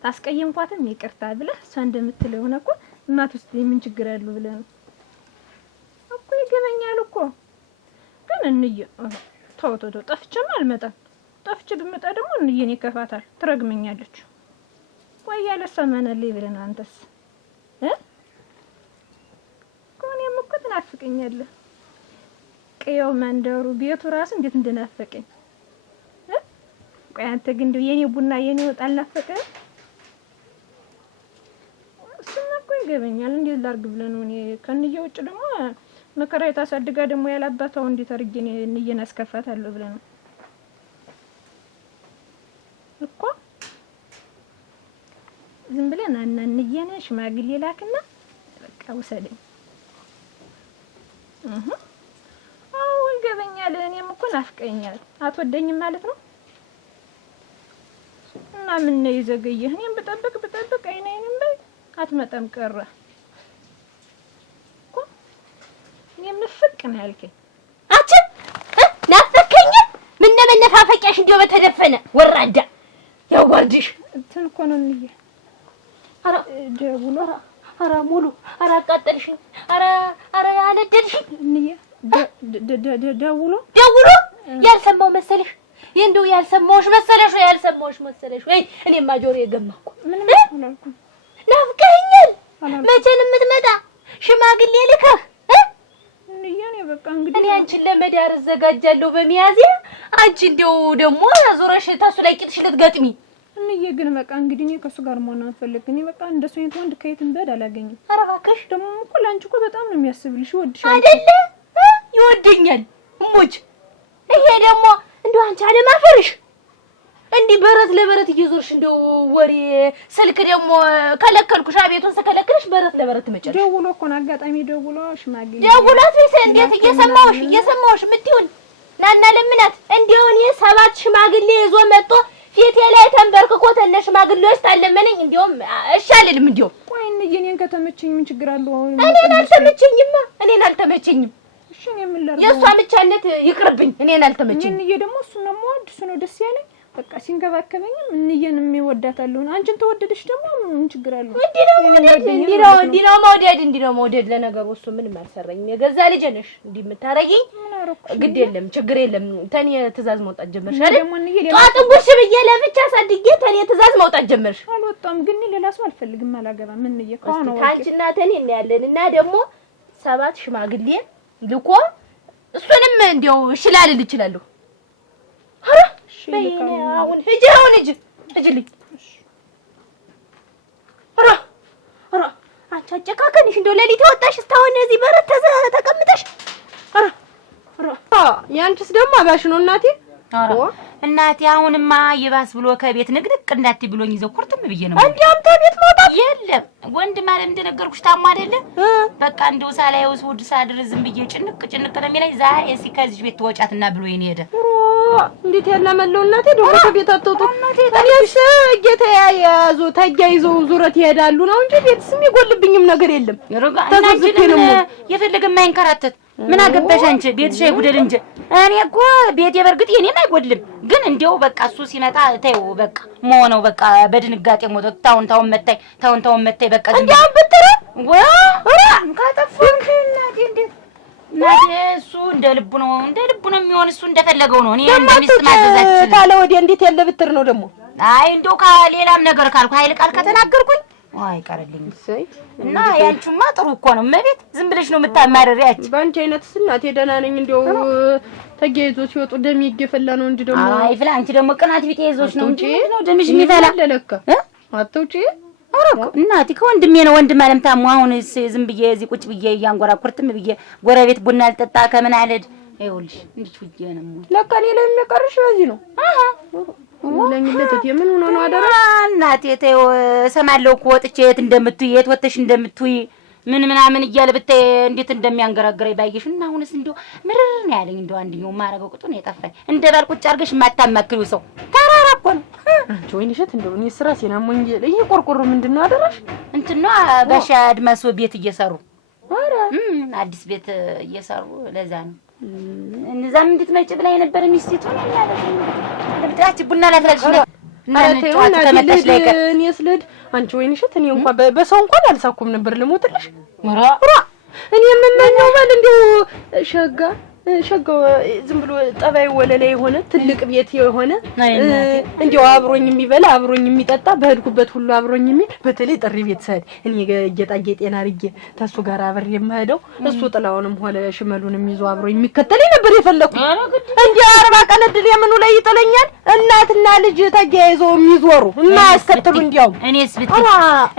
ታስቀየምኳትም ይቅርታ ብለህ እሷ እንደምትለው ሆነ እኮ እናት ውስጥ ምን ችግር አለው ብለህ ነው እኮ ይገናኛል እኮ። ግን እንየ ተው ጠፍቼም አልመጣም። ጠፍቼ ብመጣ ደግሞ እንየኔ ይከፋታል፣ ትረግመኛለች። ወይ ያለ ሰማናለይ ብለህ አንተስ ኮኔም እኮ ትናፍቀኛለህ። ቀየው መንደሩ ቤቱ ራስ እንዴት እንደናፈቀኝ። ቆይ አንተ ግን እንደው የኔ ቡና የኔ ወጥ አልናፈቀህም? እሱማ እኮ ይገበኛል። እንዴት ላድርግ ብለህ ነው? እኔ ከእንዬ ውጭ ደግሞ መከራ የታሳድጋ ደግሞ ያላባታው እንዴት አድርጌ እንዬን አስከፋታለሁ ብለህ ነው እኮ። ዝም ብለህ ና እንዬን ሽማግሌ ላክና በቃ ውሰደኝ። አዎ ይገበኛል። እኔም እኮ ናፍቀኛል። አትወደኝም ማለት ነው? እና ምን ነው ይዘገየህ? እኔም ብጠብቅ አይኔንም በይ አትመጣም ቀረ እኮ። እኔም ንፍቅ ነው ያልከኝ። አቺ ናፈቀኝ። ምን መነፋፈቂያሽ እንዲያው በተደፈነ ወራዳ ያው ጓርዲሽ እንትን እኮ ነው እንዬ። አረ ደውሎ አረ ሙሉ አረ አቃጠልሽኝ። አረ አነደድሽኝ እንዬ። ደውሎ ያልሰማው መሰለሽ? እንደው ያልሰማውሽ መሰለሽ ወይ? እኔማ ጆሮዬ ገማኩ። ምን አላልኩም። ናፍቀኸኛል። መቼ ነው የምትመጣ? ሽማግሌ ልከህ እንዬ። እኔ በቃ እንግዲህ እኔ አንቺን ለመዳር እዘጋጃለሁ በሚያዝያ። አንቺ እንደው ደግሞ ዞረሽ ታሱ ላይ ቂጥሽ ልትገጥሚ። እንዬ ግን በቃ እንግዲህ እኔ ከሱ ጋር መሆን አልፈልግም። እኔ በቃ እንደሱ አይነት ወንድ ከየትም በድ አላገኝም። ኧረ እባክሽ ደግሞ እኮ ላንቺ እኮ በጣም ነው የሚያስብልሽ። ይወድሻል አይደለ? ይወደኛል እሙች። ይሄ ደግሞ እንደው አንቺ አለማፈርሽ እንዲህ በረት ለበረት እየዞርሽ እንደው ወሬ ስልክ ደግሞ ከለከልኩሽ። አቤቱን ስከለክልሽ በረት ለበረት ትመጫለሽ። ደውሎ እኮ ነው አጋጣሚ ደውሎ ሽማግሌ ደውላት ወይስ እንዴት? እየሰማሁሽ ምትይውን ናና ለምናት እንደው እኔ 7 ሽማግሌ ይዞ መጥቶ ፊቴ ላይ ተንበርክኮ ተነ ሽማግሌዎች ታለመነኝ። እንደውም እሺ አልልም። እንደው ቆይ እንዬ እኔን ከተመቸኝ ምን ችግር አለው? እኔን አልተመቸኝም። እሺ እኔ ምን ላድርግ? የእሷ ብቻነት ይቅርብኝ። እኔን አልተመቸኝም። እንዬ ደግሞ እሱ ነው የምወድ፣ እሱ ነው ደስ ያለኝ። በቃ ሲንከባከበኝም እንዬን የሚወዳታለሁ። አንቺን ተወደደሽ ደግሞ ምን ችግር አለው? እንዲህ ነው መውደድ። ለነገሩ እሱ ምንም አልሰራኝም። የገዛ ልጅ ነሽ እንዲህ የምታረጊኝ። ግድ የለም ችግር የለም። ተኔ ትእዛዝ መውጣት ጀመርሽ አይደል? ጧት ጉርሽ ብዬ ለብቻ ሳድጌ ተኔ ትእዛዝ መውጣት ጀመርሽ። አልወጣም ግን ሌላ ሰው አልፈልግም፣ አላገባም። ምን እየከሆነ ነው ታንቺና ተኔ እናያለን። እና ደግሞ 7 ሽማግሌ ልኮ እሱንም እንዲያው እሺ ላልል እችላለሁ። ኧረ በይኔ አሁን ሂጂልኝ። ኧረ አንቺ አጨካከንሽ እንደው ሌሊት ወጣሽ እስካሁን እዚህ በረት ተቀምጠሽ። ኧረ ያንቺስ ደግሞ አባሽ ነው እናቴ። እናቴ አሁንማ ይባስ ብሎ ከቤት ንቅንቅ እንዳትይ ብሎኝ ይዘው ኩርትም ብዬ ነው። እንዴም ከቤት መውጣት የለም። ወንድ ማለት እንደነገርኩሽ ታማ አይደለ? በቃ እንደው ሳላየው ስውድ ሳድር ዝም ብዬ ጭንቅ ነው የሚለኝ። ዛሬ እስኪ ከዚህ ቤት ተወጫትና ብሎ ይኔ ሄደ። እንዴት ያላመለው እናቴ ደግሞ ከቤት አትወጡ። እኔስ እየተያያዙ ተያይዘው ዙረት ይሄዳሉ ነው እንጂ ቤትስ የሚጎልብኝም ነገር የለም። ተዘዝቼ ነው የፈለገ የማይንከራተት ምን አገባሽ አንቺ ቤትሽ አይጉደል እንጂ እኔ እኮ ቤቴ በርግጥ የኔም አይጎድልም፣ ግን እንደው በቃ እሱ ሲመጣ ተይው በቃ መሆነው በቃ በድንጋጤ ሞቶ ታውን መታይ በቃ እንዴው ብትረ ወራ ካጠፋንክ እናቴ እንዴት እናቴ እሱ እንደ ልቡ ነው የሚሆን እሱ እንደፈለገው ነው። እኔ እንደሚስት ማዘዛች ታለ ወዲያ እንዴት ያለ ብትር ነው ደግሞ። አይ እንደው ከሌላም ነገር ካልኩ ኃይል ቃል ከተናገርኩኝ አይ ቀርልኝ እና ያንቺማ ጥሩ እኮ ነው መቤት ዝም ብለሽ ነው የምታማርሪያች። ባንቺ አይነት እናቴ ደህና ነኝ። እንደው ተገይዞ ሲወጡ ደም ይገፈላ ነው እንጂ ደግሞ አይ ፍላ አንቺ ደግሞ ቅናት ቢጤ ይዞሽ ነው እንጂ ነው ደምሽ የሚፈላ ለለካ አትውጪ አረኩ እናቴ ከወንድሜ ነው ወንድም አለም ታሙ አሁን ዝም ብዬ እዚህ ቁጭ ብዬ እያንጎራኩርትም ብዬ ጎረቤት ቡና አልጠጣ ከምን አልሄድ ይኸውልሽ እንዴት ብዬ ነው ለካ እኔ ላይ የሚቀርሽ በዚህ ነው። ለኝለት የምን ሆኖ ነው አደረ እናቴ ተይው እሰማለሁ እኮ ወጥቼ የት እንደምትይ የት ወጥተሽ እንደምትይ ምናምን እያለ ብታይ እንዴት እንደሚያንገራግረኝ ባይሽ እና አሁንስ እንደው ምርር ነው ያለኝ። እንደው አንድኛው ማረገው ቁጡ ነው የጠፋኝ። እንደ ባል ቁጭ አድርገሽ የማታማክሪው ሰው ተራራ እኮ ነው። አንቺ ወይንሸት እንደው እኔ ስራ ሲናሞኝ ይሄ ቆርቆሮ ምንድነው አደረሽ እንትና ጋሻ አድማሶ ቤት እየሰሩ አረ አዲስ ቤት እየሰሩ ለዛ ነው እነዛም እንድትመጪ ብላኝ ነበር ሚስቲቱ ነው ያለኝ። ለብቻች ቡና ላትላልሽ ነው እናቴ ተመጣሽ ላይ እኔ ስለድ አንቺ ወይንሸት እኔ እንኳን በሰው እንኳን አልሳኩም ነበር ልሞትልሽ። ራ እኔ የምመኘው ባል እንደው ሸጋው ዝም ብሎ ጠባይ ወለላ የሆነ ትልቅ ቤት የሆነ እንደው አብሮኝ የሚበላ አብሮኝ የሚጠጣ በህድኩበት ሁሉ አብሮኝ የሚል በተለይ ጥሪ ቤት ሰድ እኔ ጌጣጌጤና አርጌ ተሱ ጋር አብሬ የምሄደው እሱ ጥላውንም ሆነ ሽመሉንም ይዞ አብሮኝ የሚከተለኝ ነበር የፈለኩት። እንዴ 40 ቀን እድል የምኑ ላይ ይጥለኛል። እናትና ልጅ ተያይዘው የሚዞሩ እና ያስከተሉ እንዲያው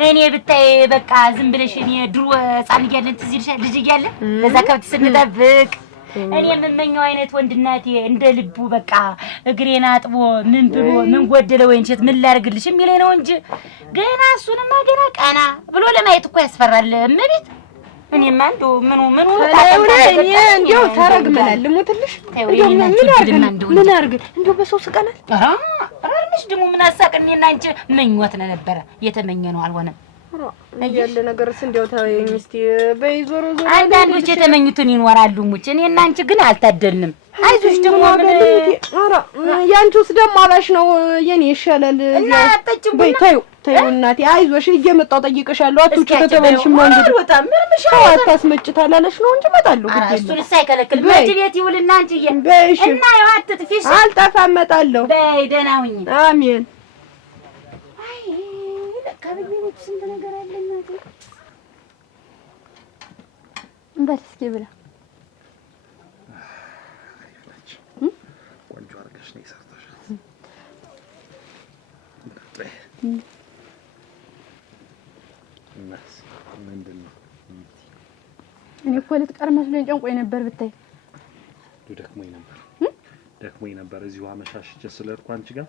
እኔ ብታይ በቃ ዝም ብለሽ እኔ ድሮ ህፃን እያለን ትዝ ይልሻል ልጅ እያለን በዛ ከብት ስንጠብቅ እኔ የምመኘው አይነት ወንድናቴ እንደ ልቡ በቃ እግሬን አጥቦ ምን ብሎ ምን ጎደለ ወይንሸት ምን ላርግልሽ የሚለኝ ነው እንጂ ገና እሱንማ ገና ቀና ብሎ ለማየት እኮ ያስፈራል። እመቤት እኔማ እንደው ምኑ እኔ እንደው ታረግመናል ልሞትልሽ ምን አርግ እንደው በሰው ስቀናል። አራርምሽ ደግሞ ምን አሳቀኝና አንቺ መኞት ነበር የተመኘ ነው አልሆነም ያለ ነገርስ እንደው ታየኝ እስቲ በይዞሮ ዞሮ አንዳንዶች የተመኙትን ይኖራሉ ሙች እኔና አንቺ ግን አልታደልንም። አይዞሽ ደግሞ ምን ያንቺስ ደግሞ አላሽ ነው የኔ ይሻላል እና አጥጭም በይ ታዩ እናቴ አይዞሽ እየመጣው ጠይቅሻለሁ። አትውጪ ከተባልሽ ማንገድ ወጣም ምንም ሻው አታስመጭታላለሽ ነው እንጂ እመጣለሁ ግድ የለም። እሱን ሳይከለክል መጅ ቤት ይውልና አንቺ እና ያው አትጥፊሽ አልጠፋም እመጣለሁ። በይ ደህና ሁኚ። አሜን። ከበየሮች ስንት ነገር አለ እናቴ እንበል እስኪ ብላ ቆንጆ አድርገሽ ነው የሰርተሻል። እናስ ምንድን ነው እኔ እኮ ልትቀር መስሎኝ ጨንቆኝ ነበር ብታይ። ደክሞኝ ነበር እዚሁ አመሻሽቼ ስለርኩ አንቺ ጋር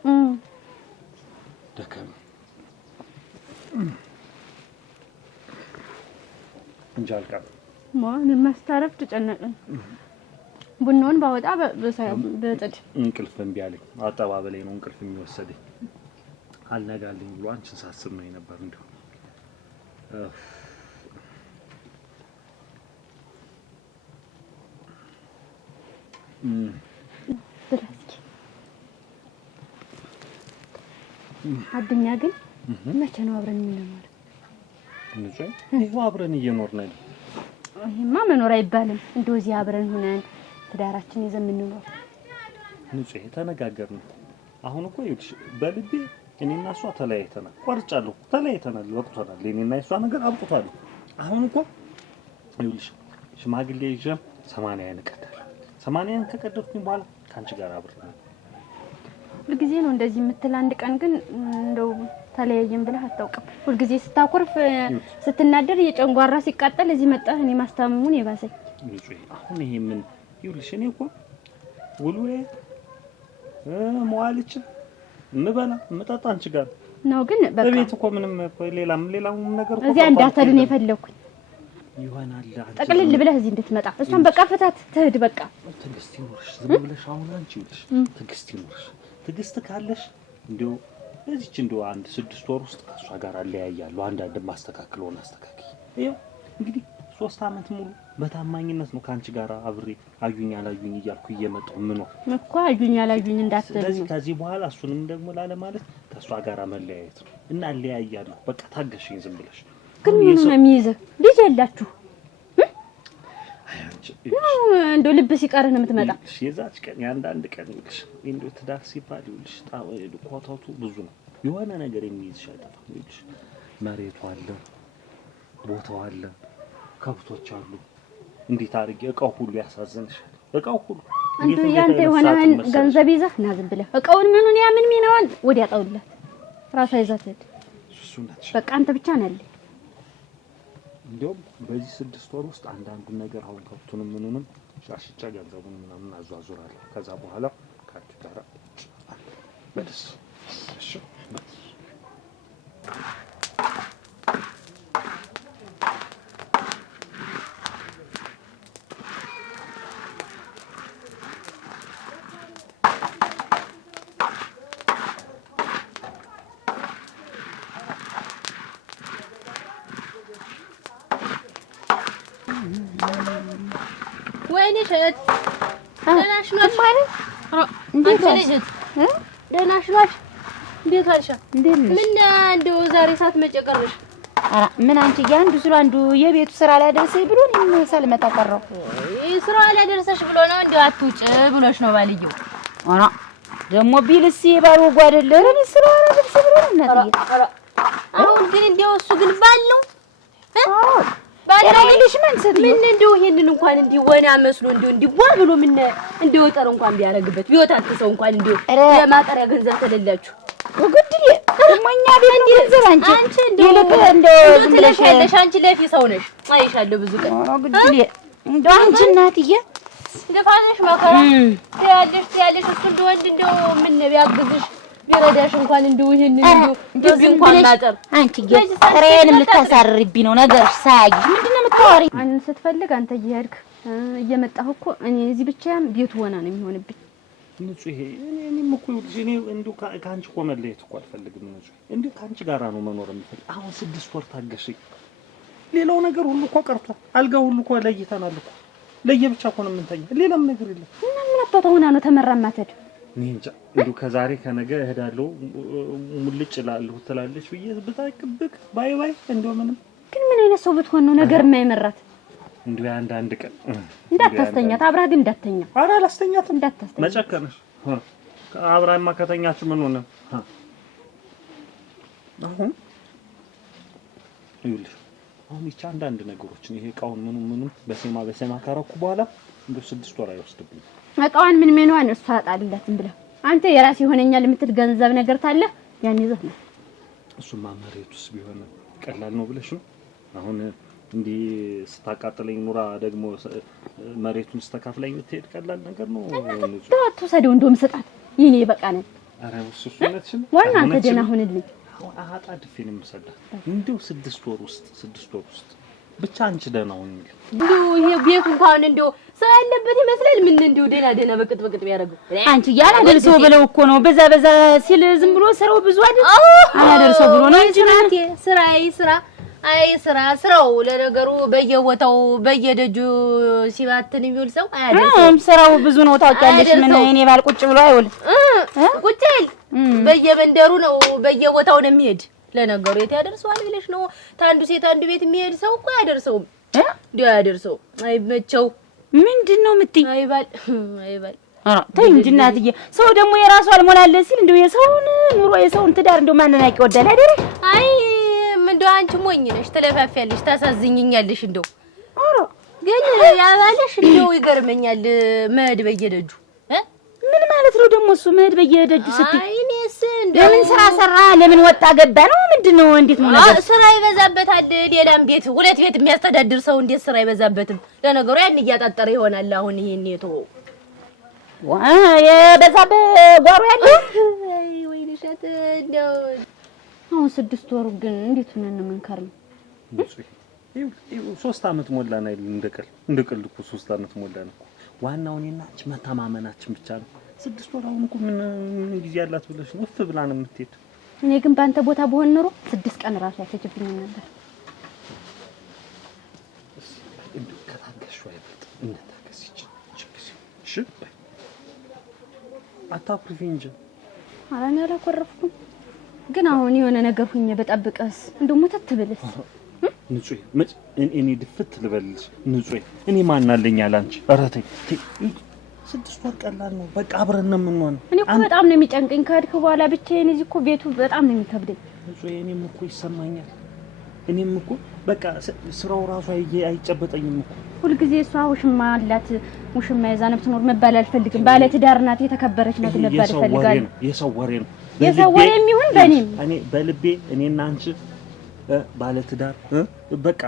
ደከመኝ እንጂ አልቀረም። ማን ማስታረፍ ተጨነቀኝ። ቡናውን ባወጣ በጥድ እንቅልፍ እምቢ አለኝ። አጠባበሌ ነው እንቅልፍ የሚወሰደኝ። አልነጋልኝ ብሎ አንቺን ሳስብ ነው የነበር እንደው አድኛ ግን መቼ ነው አብረን የምንኖር? ይሄው አብረን እየኖርን አይደል? ይሄማ መኖር አይባልም። እንደው እዚህ አብረን ሆነን ትዳራችን ይዘን የምንኖር ንጹህ ተነጋገርን። አሁን እኮ ይልሽ በልቤ እኔና እሷ ተለያይተናል። ቆርጫለሁ ተለያይተናል። ወጥቷል። እኔና እሷ ነገር አብቅቷል። አሁን እኮ ይልሽ ሽማግሌ ይዤም 80 ያንቀዳል። 80 ከቀደድኩኝ በኋላ ካንቺ ጋር አብረን ሁልጊዜ ነው እንደዚህ የምትል። አንድ ቀን ግን እንደው ተለያየን ብለህ አታውቅም። ሁልጊዜ ስታኮርፍ ስትናደር የጨንጓራ ሲቃጠል እዚህ መጣህ እኔ ማስታመሙን የባሰኝ። አሁን ይሄ ምን ይኸውልሽ እኔ እኮ ውሉዬ መዋልች ምበላ መጣጣ አንቺ ጋር ነው። ግን በቃ በቤት እኮ ምንም ሌላም ነገር እኮ እዚህ እንዳተልን የፈለኩኝ ይሆናል ጠቅልል ብለህ እዚህ እንድትመጣ እሷን በቃ ፍታት ትሄድ በቃ ትዕግስት ይኖርሽ ዝም ብለሽ አሁን አንቺ ይልሽ ትዕግስት ይኖርሽ ትዕግስት ካለሽ እንደው እዚች እንደው አንድ 6 ወር ውስጥ ከሷ ጋር አለያያለሁ አንዳንድ ማስተካክለውን አስተካክይ ይኸው እንግዲህ 3 አመት ሙሉ በታማኝነት ነው ካንቺ ጋር አብሬ አዩኝ አላዩኝ እያልኩ እየመጣሁ ምን ነው እኮ አዩኝ አላዩኝ እንዳትል ስለዚህ ከዚህ በኋላ እሱንም ደግሞ ላለ ማለት ከሷ ጋር መለያየት ነው እና አለያያለሁ በቃ ታገሽኝ ዝም ብለሽ ግን ምን ነው የሚይዘው ልጅ ያላችሁ እንደው ልብ ሲቀር ነው የምትመጣ የዛች ቀን ያንዳንድ ቀን ይልሽ እንደው ትዳር ሲባል ይልሽ ኮታቱ ብዙ ነው የሆነ ነገር የሚይዝሽ አይደለም ይልሽ መሬቱ አለ ቦታው አለ ከብቶች አሉ እንዴት አድርጌ እቃው ሁሉ ያሳዝንሽ እቃው ሁሉ አንተ ያንተ የሆነ ገንዘብ ይዘህ ና ዝም ብለህ እቃውን ምኑን ያ ምን ሚናውን ወዲያ ጣውላት ራሷ ይዛት እሱነትሽ በቃ አንተ ብቻ ነህ ያለ እንደውም በዚህ 6 ወር ውስጥ አንዳንዱ ነገር አሁን ከብቱንም ምኑንም ሻሽጫ ገንዘቡን ምናምን አዟዙራለሁ ከዛ በኋላ ካንቺ ጋር በደስ እሺ ወይኔ ሸት ደናሽ ነው ማለት እንዴት ልጅ ደናሽ ነው እንዴት አልሻ ምን እንደው ዛሬ ሰዓት መጨቀርሽ አራ ምን አንቺ ያንዱ ስለ አንዱ የቤቱ ስራ ላይ ደርሰኝ ብሎ ነው ሳልመጣ ቀረው ስራ ላይ ደርሰሽ ብሎ ነው እንደው አትውጭ ብሎሽ ነው ባልየው አራ ደሞ ቢልስ ይባሩ ጓደለ ለኔ ስራ ላይ ደርሰኝ ብሎ ነው እናትዬ አሁን ግን እንደው እሱ ግን ባል ነው ባልሽ ምን እንደው ይሄንን እንኳን እንዲህ ወና መስሎ እንዲህ ዋ ብሎ ምን እንደወጠር እንኳን ቢያረግበት ቢወጣጥሰው እንኳን እንዲህ የማጠሪያ ገንዘብ ተለላችሁ ወግድዬ ደሞኛ ቤት ገንዘብ አንቺ እንደው ትለሻለሽ አንቺ ለፊ ሰው ነሽ አይሻለሁ ብዙ ቀን ወግድዬ እንደው አንቺ እናትዬ ለፋነሽ ማከራ ያለሽ እሱ እንደው ምን ቢያግዝሽ ቢረዳሽ እንኳን እንደው ይሄንን እንደው እንኳን ማጠር አንቺ ገሬንም ልታሳርብኝ ነው ነገርሽ ሳያጊሽ ምንድነው የምታወሪ አንተ ስትፈልግ አንተ እየሄድክ እየመጣህ እኮ እኔ እዚህ ብቻዬን ቤቱ ወና ነው የሚሆንብኝ ንጹህ ይሄ እኔም እኮ እኔ እንደው ካንቺ እኮ መለየት እኮ አልፈልግም ንጹህ እንደው ካንቺ ጋራ ነው መኖር የምፈልግ አሁን 6 ወር ታገሽኝ ሌላው ነገር ሁሉ እኮ ቀርቷል አልጋ ሁሉ እኮ ለይተናል እኮ ለየብቻ እኮ ነው የምንተኛ ሌላም ነገር የለም ምን አባቷ ሆና ነው ተመራማተድ እንጃ እንደው ከዛሬ ከነገ እሄዳለሁ ሙልጭ እላለሁ ትላለች ብዬ ብታቅብቅ ባይ ባይ እንደው ምንም ግን ምን አይነት ሰው ብትሆን ነው ነገር የማይመራት እንደው አንዳንድ ቀን እንዳታስተኛት አብራ ግን እንዳተኛ ኧረ አላስተኛት እንዳታስተኛ መጨከነሽ አብራማ ከተኛች ምን ሆነ አሁን ይኸውልሽ አሁን ይቻ አንዳንድ ነገሮችን ይሄ እቃውን ምኑም በሰማ ካረኩ በኋላ እንደው 6 ወር አይወስድብኝ እቃዋን ምን ምንዋን እሷ አጣልላትም ብለ አንተ የራስ ይሆነኛል የምትል ገንዘብ ነገር ታለ ያን ይዘህ ነው እሱማ መሬቱስ ቢሆን ቀላል ነው ብለሽ ነው አሁን እንዲ ስታቃጥለኝ ኑራ ደግሞ መሬቱን ስተካፍለኝ ብትሄድ ቀላል ነገር ነው ተወሰደው እንደውም ስጣት ይኔ በቃ ነው አረ እሱነት ነው ዋና አንተ ደና ሆነልኝ አጣድፌን የምሰዳት እንደው 6 ወር ውስጥ ብቻ አንቺ ደህና ሁኚ እንደው ይሄ ቤቱ እንኳን እንደው ሰው ያለበት ይመስላል ምን እንደው ደና በቅጥ ቢያረጋው አንቺ ያላደርሰው ብለው እኮ ነው በዛ ሲል ዝም ብሎ ስራው ብዙ አይደል አላደርሰው ብሎ ነው እንጂ ናት ስራው ለነገሩ በየቦታው በየደጁ ሲባትን የሚውል ሰው አያደርሰው ስራው ብዙ ነው ታውቂያለሽ ምን እኔ ባል ቁጭ ብሎ አይውል ቁጭ አይል በየመንደሩ ነው በየቦታው ነው የሚሄድ ለነገሩ የት ያደርሰዋል ብለሽ ነው ታንዱ ሴት አንዱ ቤት የሚሄድ ሰው እኮ ያደርሰው እንዴ ያደርሰው አይመቸው ምንድነው የምትይ አይባል ተይ እንጂ እናትዬ ሰው ደግሞ የራሱ አልሞላለ ሲል እንደው የሰውን ኑሮ የሰውን ትዳር እንደው ማንናቅ ይወዳል አይደል አይ እንደው አንቺ ሞኝ ነሽ ተለፋፊያለሽ ታሳዝኝኛለሽ እንደው ግን ያባለሽ እንደው ይገርመኛል መሄድ በየደጁ ምን ማለት ነው ደግሞ እሱ መሄድ በየደጁ ስትይ አይ እኔስ እንደው ለምን ስራ ሰራ ለምን ወጣ ገባ ነው ምንድነው እንዴት ነው ነገር ስራ ይበዛበታል ሌላም ቤት ሁለት ቤት የሚያስተዳድር ሰው እንዴት ስራ ይበዛበትም ለነገሩ ያን እያጣጠረ ይሆናል አሁን ይሄን የቶ የበዛበ ጓሮ ያለ አይ ወይኔ ሸት እንደው አሁን 6 ወሩ ግን እንዴት ሆነን መንከር ነው 3 አመት ሞላን አይደል? እንደቀል እኮ 3 አመት ሞላን እኮ። ዋናው እኔና አንቺ መተማመናችን ብቻ ነው። 6 ወር አሁን እኮ ምን ጊዜ ያላት ብለሽ ነው እፍ ብላ ነው የምትሄድ። እኔ ግን ባንተ ቦታ በሆን ኖሮ 6 ቀን ራሱ ያፈጅብኝ ነበር። ከታገሽ አይበጥ እንደታገስች እሺ አታኩርፊ እንጂ። ኧረ እኔ አላኮረፍኩም። ግን አሁን የሆነ ነገር ሁኜ በጠብቀስ እንደው ሞተት ብልስ ንጹህ እኔ ድፍት ልበልሽ ንጹህ እኔ ማን አለኝ አላንቺ? ኧረ ተይ 6 ወር ቀላል ነው። በቃ አብረን ነው የምንሆነው። እኔ እኮ በጣም ነው የሚጨንቀኝ ከሄድክ በኋላ ብቻዬን እዚህ እኮ ቤቱ በጣም ነው የሚከብደኝ። ንጹህ እኔም እኮ ይሰማኛል። እኔም እኮ በቃ ስራው ራሱ አይጨበጠኝም እኮ። ሁልጊዜ እሷ ውሽማ አላት ውሽማ ይዛ ነው የምትኖር መባል አልፈልግም። ባለ ትዳር ናት የተከበረች ናት መባል እፈልጋለሁ። የሰው ወሬ ነው የሰው ወሬ የሚሆን በእኔም እኔ በልቤ እኔና አንቺ ባለ ትዳር በቃ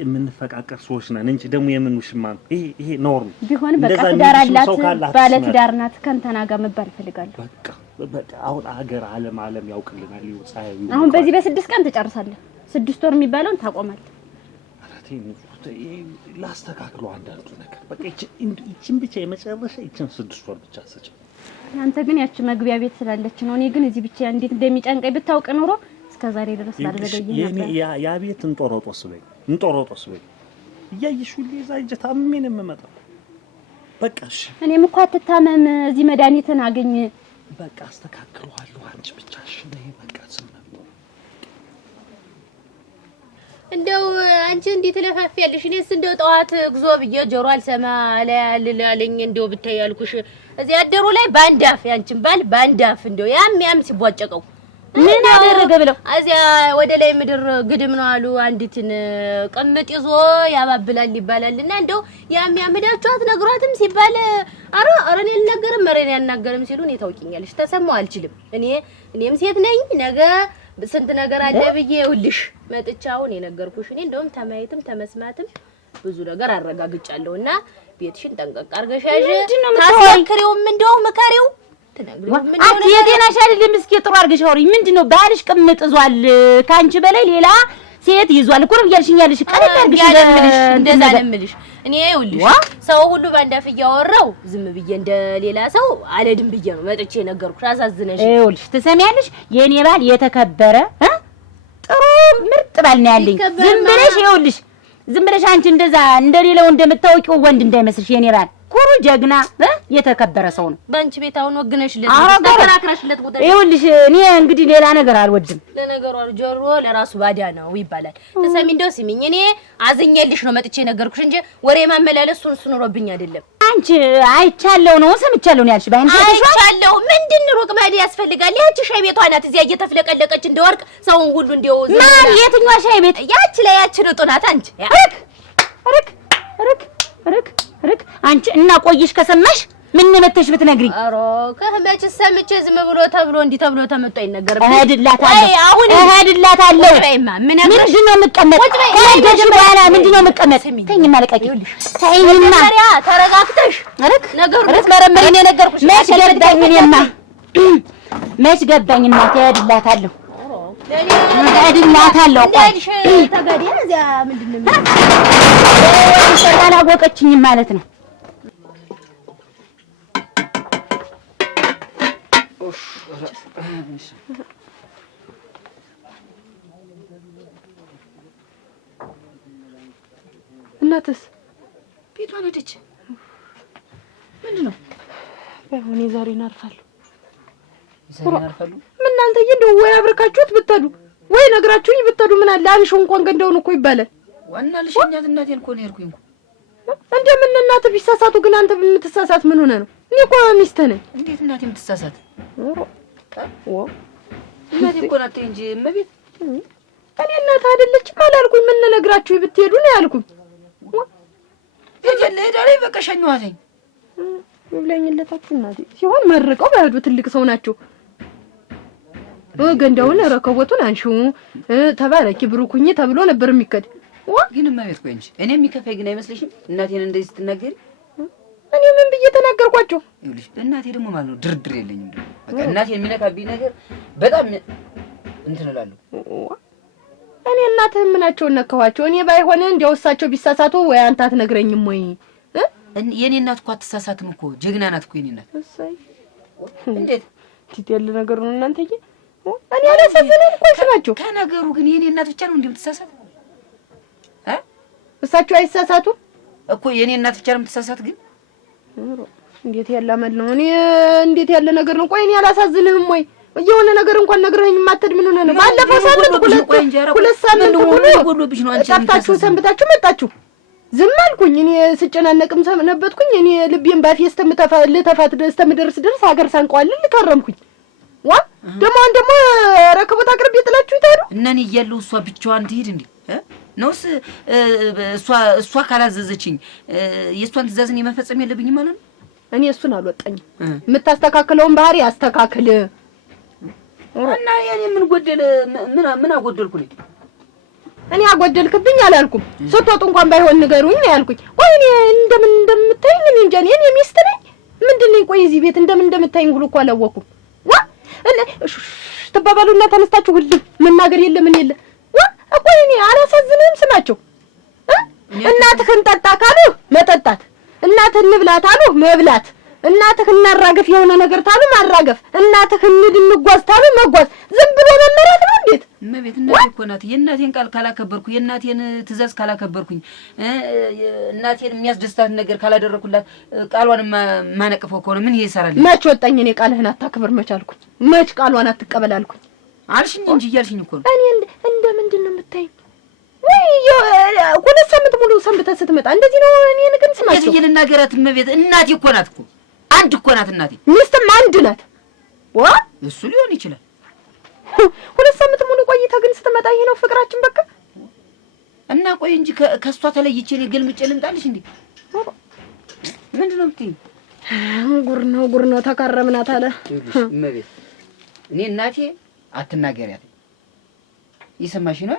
የምንፈቃቀር ሰዎች ነን እንጂ ደግሞ የምን ውሽማ ነው ይሄ ኖርም ቢሆን በቃ ትዳር አላት ባለ ትዳር ናት ከእንተና ጋር መባል እፈልጋለሁ። በቃ አሁን አገር ዓለም ያውቅልናል። ይወጻዩ አሁን በዚህ በ6 ቀን ትጨርሳለህ። 6 ወር የሚባለውን ታቆማለህ። አራቴ ላስተካክለው አንዳንዱ ነገር በቃ ይቺን ብቻ የመጨረሻ ይቺን 6 ወር ብቻ ሰጭ። አንተ ግን ያቺ መግቢያ ቤት ስላለች ነው። እኔ ግን እዚህ ብቻ እንዴት እንደሚጨንቀኝ ብታውቅ ኖሮ እስከዛሬ ድረስ ባልዘገየኝ ነበር። ያ ቤት እንጦሮጦስ በይ እያየሽ ሁሌ እዛ ሂጅ ታምሜን የምመጣው በቃ እሺ። እኔም እኮ አትታመም እዚህ መድኃኒትን አገኝ በቃ አስተካክለዋለሁ። አንቺ ብቻ እሺ ነይ በቃ እንደው አንቺ እንዴት ለፋፊያለሽ? እኔስ እንደው ጠዋት ግዞ ብዬ ጆሮ አልሰማ አለኝ እንደው ብታይ ያልኩሽ እዚህ አደሩ ላይ ባንዳፍ ያንቺን ባል ባንዳፍ እንደው ያም ሲቧጨቀው ምን አደረገ ብለው እዚያ ወደ ላይ ምድር ግድም ነው አሉ። አንዲትን ቅምጥ ይዞ ያባብላል ይባላልና እንደው ያም ሄዳችኋት ነግሯትም ሲባል ኧረ እኔ አልናገርም ኧረ እኔ አልናገርም ሲሉ እኔ ታውቂኛለሽ ተሰማው አልችልም። እኔም ሴት ነኝ ነገ ስንት ነገር አለ ብዬ ይኸውልሽ መጥቻውን የነገርኩሽ እኔ እንደውም ተማይትም ተመስማትም ብዙ ነገር አረጋግጫለሁና ቤትሽን ጠንቀቅ አርገሽ ያዥ። ታስከሪውም እንደው መከሪው አት የጤናሽ አይደለም። እስኪ ጥሩ አርገሽ አውሪ። ምንድነው ባልሽ ቅምጥ ይዟል ካንቺ በላይ ሌላ ሴት ይዟል እኮ ነው ያልሽኛልሽ። ቀለል አርገሽ እንደዛ ለምልሽ እኔ ይኸውልሽ ሰው ሁሉ ባንዳፍ እያወራው ዝም ብዬ እንደ ሌላ ሰው አለድም ብዬ ነው መጥቼ ነገርኩሽ። አሳዝነሽ ይኸውልሽ ትሰሚያለሽ? የኔ ባል የተከበረ ጥሩ ምርጥ ባል ነው ያለኝ። ዝም ብለሽ አንቺ እንደዛ እንደሌላው እንደምታውቂው ወንድ እንዳይመስልሽ የኔ ባል ኩሩ ጀግና የተከበረ ሰው ነው። ባንቺ ቤት አሁን ወግነሽለት ተከራክረሽለት ቦታ ይኸውልሽ እኔ እንግዲህ ሌላ ነገር አልወድም። ለነገሩ ጆሮ ለራሱ ባዳ ነው ይባላል። ተሰሚ እንደው ሲሚኝ እኔ አዝኜልሽ ነው መጥቼ ነገርኩሽ እንጂ ወሬ ማመላለሱን ኑሮብኝ አይደለም። አንቺ አይቻለው ነው ሰምቻለው ነው ያልሽ ባይንሽ አይቻለው ምንድን ሩቅ መሄድ ያስፈልጋል? ያቺ ሻይ ቤቷ ናት እዚያ እየተፍለቀለቀች እንደወርቅ ሰውን ሁሉ እንደው ማን የትኛው ሻይ ቤት? ያቺ ላይ ያቺ ሩጡናት አንቺ ርክ አንቺ እና ቆይሽ ከሰማሽ ምን መተሽ ብትነግሪኝ? አሮ ከመች ሰምቼ ዝም ብሎ ተብሎ እንዲ ተብሎ ተመጣ ይነገርብኝ። እሄድላታለሁ ምንድነው የምቀመጥ? ከደጅ በኋላ ምንድነው የምቀመጥ? ተይኝማ ለቀቂ ተይኝማ ተረጋግተሽ ነገሩ ልትመረምሪ ነው የነገርኩሽ። መች ገባኝ እናቴ እሄድላታለሁ ተገዲ እዚያ ምንድነው አላወቀችኝም ማለት ነው። እናትስ ቤቷን ሄደች። ምንድነው ባይሆን ዛሬ እናርፋለሁ። ምን እናንተዬ እንደው ወይ አብረካችሁት ብትሄዱ ወይ ነግራችሁኝ ብትሄዱ ምን አለ አብሽው እንኳን ገንደውን እኮ ይባላል። ዋና ልሽኛት እናቴን እኮ ነው የሄድኩኝ እኮ እንደምን እናት ቢሳሳቱ ግን አንተ የምትሳሳት ምን ሆነ ነው? እኔ እኮ ሚስትህ ነኝ። እንዴት እናቴ የምትሳሳት? እናቴ እኮ ናት እንጂ እመቤት እኔ እናት አይደለችም አላልኩኝ። ምን ነግራችሁ ብትሄዱ ነው ያልኩኝ። ሄዳለች በቃ ሸኘኋትኝ። ይብላኝለታችሁ እናቴ ሲሆን መርቀው ባይሄዱ ትልቅ ሰው ናቸው። ገንዳውን ረከቦቱን አንሺው ተባረኪ ብሩኩኝ ተብሎ ነበር የሚከድ። ግን እመቤት ቆይ እንጂ እኔ የሚከፋኝ ግን አይመስልሽም? እናቴን እንደዚህ ስትናገሪ እኔ ምን ብዬ ተናገርኳቸው? ይኸውልሽ እናቴ ደግሞ ማለት ነው ድርድር የለኝም። በቃ እናቴን የሚነካብኝ ነገር በጣም እንትን እላለሁ። እኔ እና እናትህ ምናቸውን ነካኋቸው? እኔ ባይሆን እንደው እሳቸው ቢሳሳቱ ወይ አንተ አትነግረኝም ወይ? የኔ እናት እኮ አትሳሳትም እኮ ጀግና ናት እኮ የኔ እናት። እሰይ እንዴት ያለ ነገር ነው እናንተዬ? እኔ አላሳዝንም እኮ ስማቸው። ከነገሩ ግን የኔ እናት ብቻ ነው እንደምትሳሳት እሳቸው አይሳሳቱም እኮ የኔ እናት ብቻ ነው የምትሳሳት። ግን እንዴት ያለ አመል ነው? እኔ እንዴት ያለ ነገር ነው? ቆይ እኔ አላሳዝንህም ወይ? የሆነ ነገር እንኳን ነግረኸኝ ማተድ ምን ሆነ ነው? ባለፈው ሳምንት ሁለት ሳምንት ሙሉ ጠፍታችሁ ሰንብታችሁ መጣችሁ። ዝም አልኩኝ። እኔ ስጨናነቅም ሰነበትኩኝ። እኔ ልቤን ባፌ እስከምደርስ ድረስ ሀገር ሳንቀዋልን ልከረምኩኝ። ዋ ደግሞ ረከቦት አቅርቤ ጥላችሁ ይታሉ እና እኔ እያለሁ እሷ ብቻዋን ትሄድ እንዴ? ነውስ እሷ ካላዘዘችኝ የእሷን ትእዛዝን የመፈጸም የለብኝም ማለት ነው? እኔ እሱን አልወጣኝም። የምታስተካክለውን ባህሪ አስተካክል እና የኔ ምን ጎደለ? ምን አጎደልኩ ነኝ? እኔ አጎደልክብኝ አላልኩም። ስትወጡ እንኳን ባይሆን ንገሩኝ ነው ያልኩኝ። ቆይ እኔ እንደምታይኝ እኔ እንጃ። እኔ ሚስት ነኝ ምንድን ነኝ? ቆይ እዚህ ቤት እንደምታይኝ ሁሉ እኮ አላወኩም። ዋ ትባባሉና ተነስታችሁ ሁሉ መናገር የለ ምን የለ። ዋ ቆይ እኔ አላሳዝንህም? ስማቸው እናትህን ጠጣ ካሉ መጠጣት፣ እናትህን እንብላት አሉ መብላት፣ እናትህን እናራገፍ የሆነ ነገር ታሉ ማራገፍ፣ እናትህን እንጓዝ ታሉ መጓዝ። ዝም ብሎ መመራት ነው እንዴት? እመቤት እናቴ እኮ ናት። የእናቴን ቃል ካላከበርኩ፣ የእናቴን ትእዛዝ ካላከበርኩኝ፣ እናቴን የሚያስደስታትን ነገር ካላደረኩላት፣ ቃሏን ማነቅፈው ከሆነ ምን ይሰራል? መች ወጣኝ እኔ ቃልህን አታክብር መች አልኩኝ? መች ቃሏን አትቀበል አልኩኝ? አልሽኝ እንጂ እያልሽኝ እኮ ነው። እኔ እንደምንድን ነው የምታይኝ? ወይ ሁለት ሳምንት ሙሉ ሰንብተህ ስትመጣ እንደዚህ ነው። እኔ ግን ስማቸው የት ልናገራት? እመቤት እናቴ እኮ ናት እኮ አንድ እኮ ናት እናቴ። ሚስትም አንድ ናት። ዋ እሱ ሊሆን ይችላል። ሁለት ሳምንት ሙሉ ቆይታ ግን ስትመጣ ይሄ ነው ፍቅራችን በቃ። እና ቆይ እንጂ ከሷ ተለይቼ እኔ ገልምጬ ልምጣልሽ እንዴ? ምንድን ነው የምትይኝ? ጉር ነው ተካረምናት አለ እመቤት። እኔ እናቴ አትናገሪያት፣ ይሰማሽ ነው?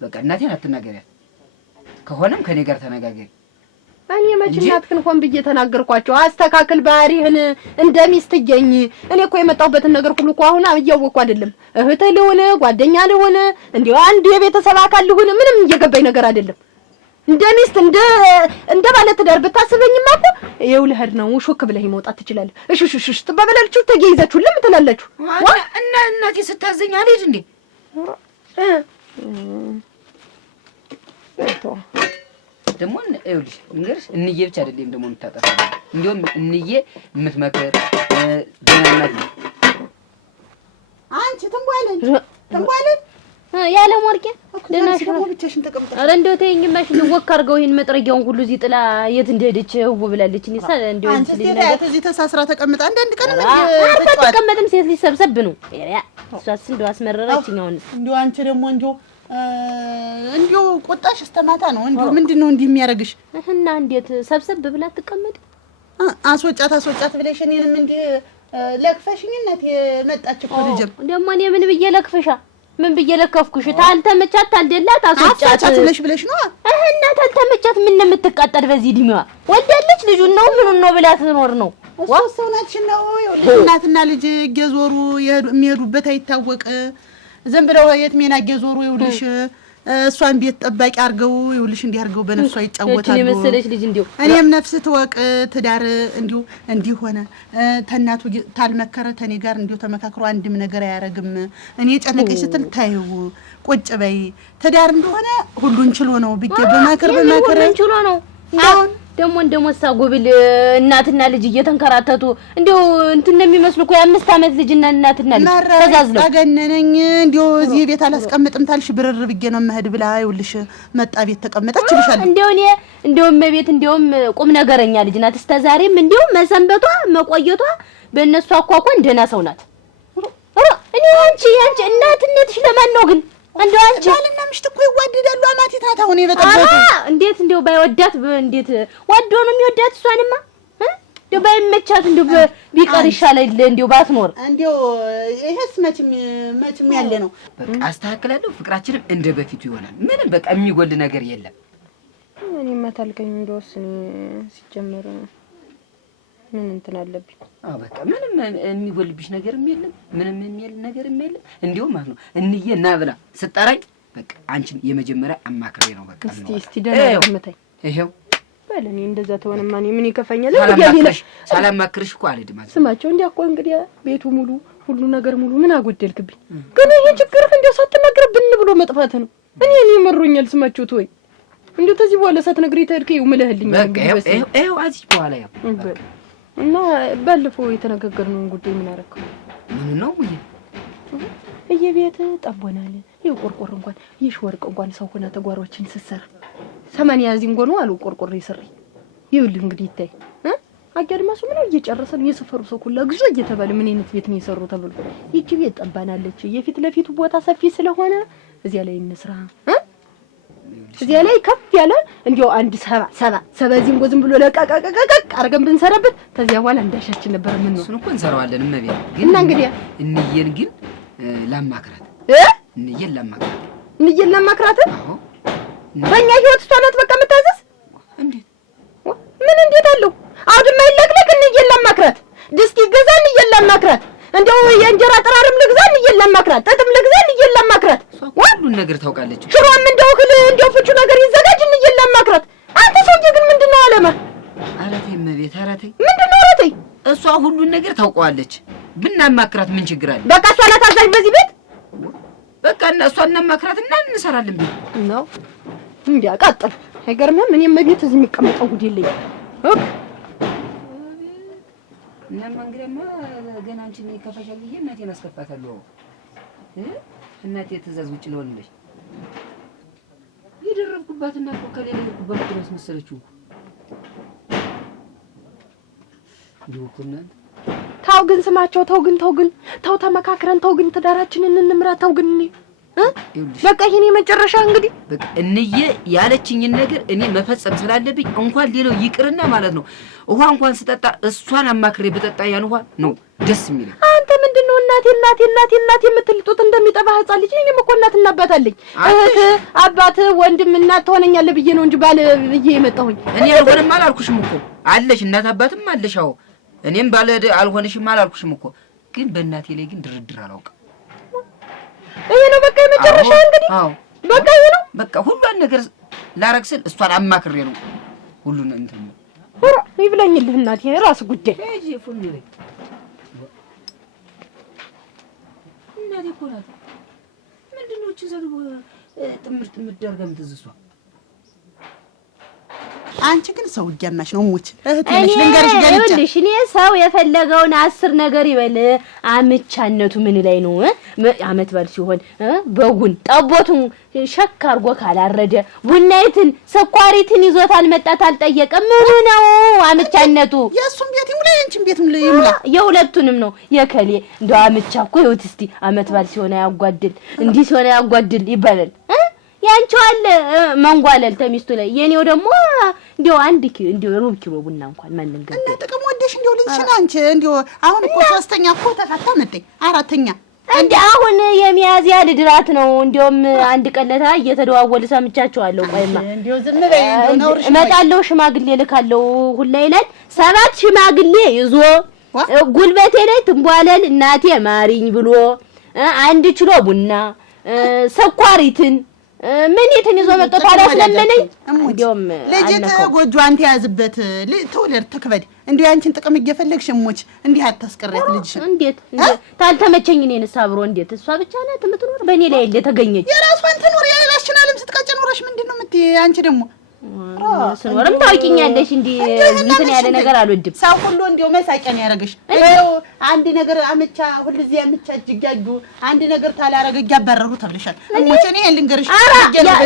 በቃ እናቴን አትናገሪያት። ከሆነም ከኔ ጋር ተነጋገሪ። እኔ መች እናትህን ሆን ብዬ ተናገርኳቸው? አስተካክል ባህሪህን እንደ ሚስት እየኝ። እኔ እኮ የመጣሁበትን ነገር ሁሉ እኮ አሁን እያወቅኩ አይደለም። እህትህ ልሆን ጓደኛ ልሆን እንዲያው አንድ የቤተሰብ አካል ልሆን ምንም እየገባኝ ነገር አይደለም። እንደ ሚስት እንደ ባለ ትዳር ብታስበኝማ እኮ ይኸው ልሄድ ነው ሹክ ብለህ መውጣት ትችላለህ። እሺ ትባባላችሁ፣ ተገይዛችሁ ለምን ትላላችሁ? እና እናቴ ስታዘኝ አልሄድ እንዴ? ደግሞ ይኸውልሽ እንግዲህ እንዬ ብቻ አይደለም ደግሞ የምታጠፋ እንዲያውም እንዬ የምትመክር ደህና እናት ነው። አንቺ ትንቧለን ያለ ሞርቄ ደናሽ ነው ብቻሽን ተቀምጠሽ። አረ እንደው ተይኝማሽ ልወክ አድርገው ይሄን መጥረጊያውን ሁሉ እዚህ ጥላ የት እንደሄደች ህው ብላለች። እኔ ሳለ እንደው አንቺ እዚህ ተሳስራ ተቀምጣ አንድ ቀን ተቀመጥም ሴት ሊሰብሰብ ነው ያ እሷስ እንደው አስመረረችኝ። አሁን እንደው አንቺ ደግሞ እንደው ቆጣሽ እስተማታ ነው። እንደው ምንድነው እንዲህ የሚያረግሽ? እና እንዴት ሰብሰብ ብላ ተቀመጥ? አስወጫት ብለሽ እኔንም እንዲህ ለክፈሽኝ እናት የመጣች እኮ ልጅም ደግሞ እኔ ምን ብዬ ለክፈሻ? ምን ብዬ ለከፍኩሽ? ታልተመቻት ታልደላት አስወጫት ብለሽ ነው። እና ታልተመቻት ምን የምትቃጠል በዚህ እድሜዋ ወልዳለች። ልጁን ነው ምኑን ነው ብላ ትኖር ነው። ሰው ናችን ነው። እናትና ልጅ እየዞሩ የሚሄዱበት አይታወቅ። ዝም ብለው የት ሜና እየዞሩ ይውልሽ እሷን ቤት ጠባቂ አድርገው ይውልሽ እንዲህ አድርገው በነፍሷ ይጫወታሉ። እቺ መሰለች ልጅ እንዲው እኔም ነፍስ ትወቅ ትዳር እንዲሁ ሆነ። ተናቱ ታልመከረ ተኔ ጋር እንዲሁ ተመካክሮ አንድም ነገር አያረግም። እኔ ጨነቀኝ ስትል ታዩ ቁጭ በይ። ትዳር እንደሆነ ሁሉን ችሎ ነው ብዬ በመከር ሁሉን ችሎ ነው። አሁን ደግሞ እንደሞሳ ጉብል እናትና ልጅ እየተንከራተቱ እንዲው እንትን እንደሚመስሉ እኮ የ5 ዓመት ልጅና እናትና ልጅ ተዛዝለው አገነነኝ። እንዲው እዚህ ቤት አላስቀምጥም ታልሽ ብርር ብዬ ነው መሄድ ብላ ይውልሽ መጣ ቤት ተቀመጠች ይልሻል። እንዲውም ቤት እንዲውም ቁም ነገረኛ ልጅ ናት። እስከ ዛሬም እንዲውም መሰንበቷ መቆየቷ በእነሱ አኳኳን ደህና ሰው ናት። እኔ አንቺ እናትነትሽ ለማን ነው ግን? እንደው አንቺ ባልና ሚስት እኮ ይዋደዳሉ። አማቴ ታታ ሆነ የበጠበጡ እንዴት እንደው ባይወዳት እንዴት ወዶ ነው የሚወዳት? እሷንማ እንደው ባይመቻት እንደው ቢቀር ይሻላል እንደው ባትኖር። እንደው ይሄስ መቼም ያለ ነው። በቃ አስተካክላለሁ። ፍቅራችንም እንደ በፊቱ ይሆናል። ምንም በቃ የሚጎል ነገር የለም። እኔ ማታልከኝ እንደውስ ሲጀመር ምን እንትን አለብኝ? በቃ ምንም የሚጎልብሽ ነገርም የለም። ምንም የሚል ነገርም የለም። እንዲያውም ማለት ነው እንዬ እና ብላ ስጠራኝ በቃ አንቺን የመጀመሪያ አማክሬ ነው በቃ እስቲ ደህና ገምተኝ ይሄው በለኝ እንደዛ ተሆነማ እኔ ምን ይከፋኛል ሳላማክርሽ እኮ አልሄድም ስማቸው እንዲያ እኮ እንግዲህ ቤቱ ሙሉ ሁሉ ነገር ሙሉ ምን አጎደልክብኝ ግን ይሄ ችግርህ እንደው ሳትነግረህ ብን ብሎ መጥፋት ነው እኔ መሮኛል ስማችሁት ወይ እንደው ተዚህ በኋላ ሳትነግረኝ ተድከው ምለህልኝ በቃ ይሄው አዚች በኋላ ያው እና ባለፈው የተነጋገርነው ጉዳይ ምን አደረከው ምን ነው ወይ እየቤት ጠቦናል ይቆርቆር እንኳን ይሽወርቅ እንኳን ሰው ሆነ ተጓሮችን ስሰራ 80 ዚንጎ ነው አሉ ቆርቆር ይሰሪ ይውል እንግዲህ ይታይ አጋድማሱ ምን እየጨረሰን የሰፈሩ ሰው ሁሉ ግዞ እየተባለ ምን አይነት ቤት ነው የሰሩ ተብሎ ይቺ ቤት ጠባናለች የፊት ለፊቱ ቦታ ሰፊ ስለሆነ እዚያ ላይ እንስራ እዚያ ላይ ከፍ ያለ እንዲያው አንድ 70 ዚንጎ ዝም ብሎ ለቃቃቃቃ አርገን ብንሰራበት ከዚያ በኋላ እንዳሻችን ነበር ምን ነው እሱን እኮ እንሰራዋለን እመቤት እና እንግዲህ እንየን ግን ላማክራት እንየን ላማክራት በእኛ ህይወት እሷ ናት በቃ የምታዘዝ እንዴት ምን እንዴት አለው አውድማ ይለቅለቅ እንየን ላማክራት ድስት ይገዛ እንየን ላማክራት እንደው የእንጀራ ጥራርም ልግዛ እንየን ላማክራት ጥጥም ልግዛ እንየን ላማክራት ሁሉን ነገር ታውቃለች ሽሮም እንደው እንደው ፍቹ ነገር ይዘጋጅ እንየን ላማክራት አንተ ሰውዬ ግን ምንድነው አለማ አረቴ እመቤት አረቴ ምንድነው አረቴ እሷ ሁሉን ነገር ታውቀዋለች ብናማክራት ምን ችግር አለ በቃ እሷ ናት አዛዥ በዚህ ቤት በቃ እና እሷ እናማክራትና እንሰራለን ቤት ነው እንዴ አቃጥል አይገርምም እኔም መቤት እዚህ የሚቀመጠው ጉድ የለኝ እና መንግረማ ገና አንቺን ከፈሻል ይሄ እናቴን አስከፋታለሁ እናቴ ትእዛዝ ውጭ ለሆነልሽ ይደረብኩባትና እኮ ከሌላ ልኩባት ድረስ መሰለችው ዱኩና ታው ግን ስማቸው ታው ግን ተመካክረን ታው ግን ትዳራችንን እንምራ ታው ግን በቃ ይሄኔ መጨረሻ እንግዲህ በቃ እንዬ ያለችኝን ነገር እኔ መፈጸም ስላለብኝ እንኳን ሌላው ይቅርና ማለት ነው ውሃ እንኳን ስጠጣ እሷን አማክሬ በጠጣ ያን ውሃ ነው ደስ የሚል አንተ ምንድነው እናቴ የምትልጡት እንደሚጠባ ህፃን ልጅ እኔም እኮ እናትና አባት አለኝ እህት አባት ወንድም እናት ትሆነኛለህ ብዬ ነው እንጂ ባለ ብዬ የመጣሁኝ እኔ አልሆንም አላልኩሽም እኮ አለሽ እናት አባትም አለሽ አዎ እኔም ባለ አልሆንሽም አላልኩሽም እኮ ግን በእናቴ ላይ ግን ድርድር አላውቅም ይሄ ነው በቃ የመጨረሻ እንግዲህ አዎ በቃ ይሄ ነው በቃ ሁሉን ነገር ላረክስል እሷን አማክሬ ነው ሁሉን እንትን ሆራ ይብላኝልህ እናቴ ራስ ጉዳይ እጂ ፉል ነው እናቴ ኮላት ምንድነው እቺ ዘሩ ጥምርት ምደርገም ትዝሷ አንቺ ግን ሰው እያማሽ ነው ሞች እህት ነሽ ልንገርሽ ገልጫ እኔ ሰው የፈለገውን 10 ነገር ይበል አምቻነቱ ምን ላይ ነው አመት ባል ሲሆን በጉን ጠቦቱን ሸክ አርጎ ካላረደ ቡናይትን ስኳሪትን ይዞት አልመጣት አልጠየቀ ምን ነው አምቻነቱ የሱም ቤት ይሙላ አንቺም ቤት ይሙላ የሁለቱንም ነው የከሌ እንደው አምቻ እኮ ይውት እስቲ አመት ባል ሲሆን ያጓድል እንዲህ ሲሆን ያጓድል ይባላል ያንቺው አለ መንጓለል ተሚስቱ ላይ የኔው ደግሞ እንደው እንደው ሩብ ኪሎ ቡና እንኳን ማንን ገባ እና ጥቅም ወደሽ እንደው ልጅሽና አንቺ እንደው አሁን እኮ 3ኛ እኮ ተፈታ መጣኝ 4ኛ እንዴ አሁን የሚያዝያ ልድራት ነው እንደውም አንድ ቀለታ እየተደዋወለ ሰምቻቸዋለሁ ቆይማ እንደው ዝም በይ እንደው ነውርሽ እመጣለሁ ሽማግሌ ልካለሁ ሁላ ይላል 7 ሽማግሌ ይዞ ጉልበቴ ላይ ትንቧለል እናቴ ማሪኝ ብሎ 1 ኪሎ ቡና ስኳሪትን ምን ይተን ይዞ መጥቶ ታላስለመነኝ እንደውም ለጀተ ጎጆ አንተ ያዝበት ትውልድ ተከበድ እንዴው ያንቺን ጥቅም እየፈለግሽ ሞች እንዲህ አታስቀሪያት ልጅሽ እንዴት ታልተመቸኝ እኔን ሳብሮ እንዴት እሷ ብቻ ናት የምትኖር በእኔ ላይ ተገኘች የራሷን ትኖር ያላሽናልም ስትቀጭ ኖረሽ ምንድነው የምትይ አንቺ ደግሞ ስኖርም ታውቂኛለሽ እንዴ እንትን ያለ ነገር አልወድም ሰው ሁሉ እንደው መሳቂያን ያረጋሽ እንደው አንድ ነገር አመቻ ሁልዚ አመቻ ጅጋጁ አንድ ነገር ታላረገ ያባረሩ ተብለሻል እሞቼ እኔ ልንገርሽ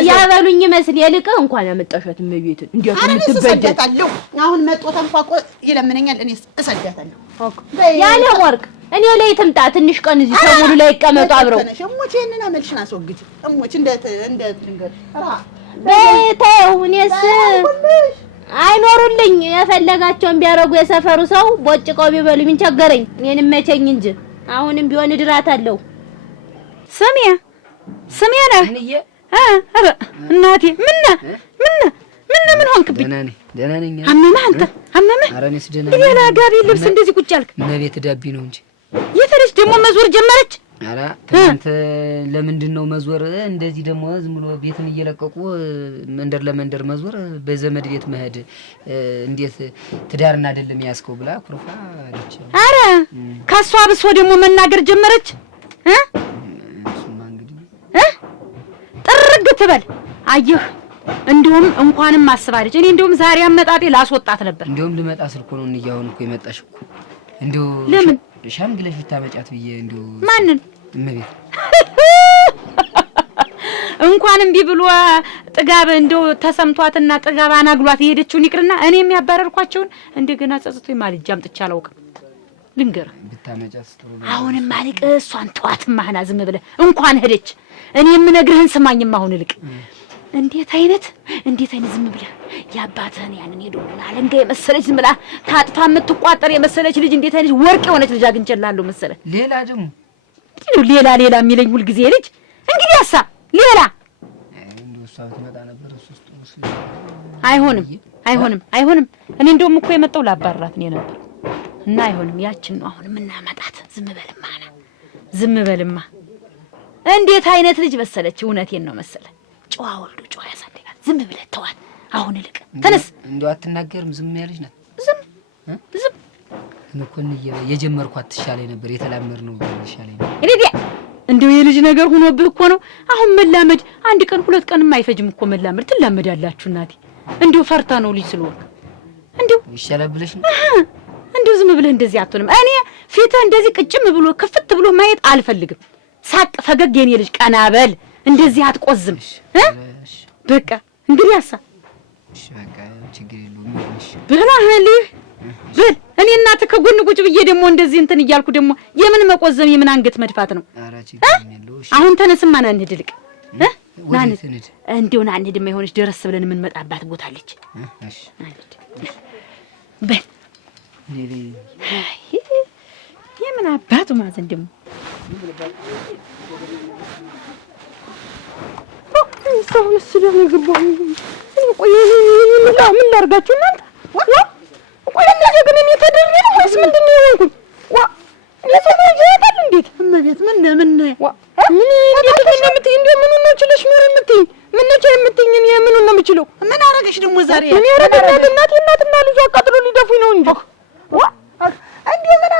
ያበሉኝ መስል የልቀ እንኳን ያመጣሻት መቤት እንዴው ትበደታለሁ አሁን መጥቶ ተንፋቆ ይለምነኛል እኔ እሰዳታለሁ ያለ ወርቅ እኔ ላይ ትምጣ ትንሽ ቀን እዚህ ሰሙሉ ላይ ይቀመጡ አብረው እሞቼ እነና መልሽና አስወግጂ እሞቼ እንደ ልንገር በተው እኔስ አይኖሩልኝ የፈለጋቸውን ቢያረጉ የሰፈሩ ሰው ቦጭቀው ቢበሉ ምን ቸገረኝ እኔንም መቸኝ እንጂ አሁንም ቢሆን ድራታለሁ ስሚያ ነህ አረ እናቴ ምን ሆንክብኝ ደህና ነኝ አመመህ አንተ አመመህ ኧረ እኔስ ደህና ነኝ ሌላ ጋቢ ልብስ እንደዚህ ቁጭ አልክ መቤት ዳቢ ነው እንጂ የተለች ደግሞ መዞር ጀመረች ኧረ ትናንት ለምንድነው መዞር እንደዚህ ደግሞ ዝም ብሎ ቤትን እየለቀቁ መንደር ለመንደር መዞር በዘመድ ቤት መሄድ እንዴት ትዳርና አይደለም ያስከው ብላ ኩርፋ አለች። ኧረ ከሷ ብሶ ደግሞ መናገር ጀመረች። እሱማ እንግዲህ ጥርግ ትበል አየህ። እንዲሁም እንኳንም አስባለች። እኔ እንዲሁም ዛሬ አመጣጤ ላስወጣት ነበር። እንዲሁም ልመጣ ስልኮ ነው እንያውን እኮ የመጣሽ እኮ እንዲሁ ለምን ሻምግለሽ ብታመጫት ብዬ እንዲሁ ማንን እመቤት እንኳንም ቢብሏ ጥጋብ እንደው ተሰምቷትና ጥጋብ አናግሏት የሄደችውን ይቅርና እኔ የሚያባረርኳቸውን እንደገና ጸጽቶኝ ማልጅ አምጥቻ አላውቅም። ልንገርህ ብታመጫት ጥሩ ነው። አሁንም ማልቅ እሷን ተዋት ማህና ዝም ብለህ እንኳን ሄደች። እኔ የምነግርህን ስማኝም አሁን ልቅ እንዴት አይነት ዝም ብለህ ያባተን ያንን ሄዶና አለንጋ የመሰለች ዝም ብላ ታጥፋ የምትቋጠር የመሰለች ልጅ እንዴት አይነት ወርቅ የሆነች ልጅ አግኝቼላለሁ መሰለህ። ሌላ ደግሞ ሌላ የሚለኝ ሁል ጊዜ ልጅ እንግዲህ ያሳ ሌላ እንደው እሷ ብትመጣ ነበር። እሱስ አይሆንም። እኔ እንደውም እኮ የመጣው ላባራት ነው ነበር እና አይሆንም። ያችን ነው አሁን እናመጣት። ዝም በልማ እንዴት አይነት ልጅ መሰለች። እውነቴን ነው መሰለህ። ጨዋ ወልዶ ጨዋ ያሳድጋል። ዝም ብለህ ተዋት። አሁን ልቅ ተነስ። እንደው አትናገርም? ዝም ያለች ናት። ዝም እንኳን የጀመርኳት ትሻለኝ ነበር። የተላመድነው ትሻለኝ ነበር። እንዴ እንደው የልጅ ነገር ሆኖብህ እኮ ነው። አሁን መላመድ አንድ ቀን 2 ቀንም አይፈጅም እኮ መላመድ። ትላመዳላችሁ እናቴ። እንደው ፈርታ ነው ልጅ ስለሆነ እንደው ይሻላል ብለሽ ነው። እንደው ዝም ብለህ እንደዚህ አትሆንም። እኔ ፊትህ እንደዚህ ቅጭም ብሎ ክፍት ብሎ ማየት አልፈልግም። ሳቅ ፈገግ የኔ ልጅ ቀና በል። እንደዚህ አትቆዝም። በቃ እንግዲህ ያሳ እሺ በቃ ችግር የለውም። እሺ ብራህልህ በል። እኔ እናትህ ከጎን ቁጭ ብዬ ደግሞ እንደዚህ እንትን እያልኩ ደግሞ የምን መቆዘም የምን አንገት መድፋት ነው? ኧረ ችግር የለውም። እሺ አሁን ተነስማ ና እንሂድ። ልቅ ናንድ እንደው ና እንሂድማ የሆነች ደረስ ብለን የምንመጣባት ቦታ አለች። እሺ በል ሌሊ የምን አባቱ ማዘን ደግሞ ሰውን ስለሆነ ግባው ቆይ ምን ላርጋችሁ እናንተ ቆይ ለዚህ ግን እኔ ተደርጌ ነው ወይስ ምንድን ነው የሆንኩኝ? ለሰው ይያታል እንዴት እመቤት ምን እንዴት ነው የምትይኝ? እንደው ምን ነው ችለሽ ነው የምትይኝ? ምን ነው የምትይኝ? እኔ ምን ነው የምችለው? ምን አረገሽ ደግሞ ዛሬ? እኔ አረጋለሁ እናትና ልጇ አቃጥሎ ሊደፉኝ ነው እንጂ እንዴ ምን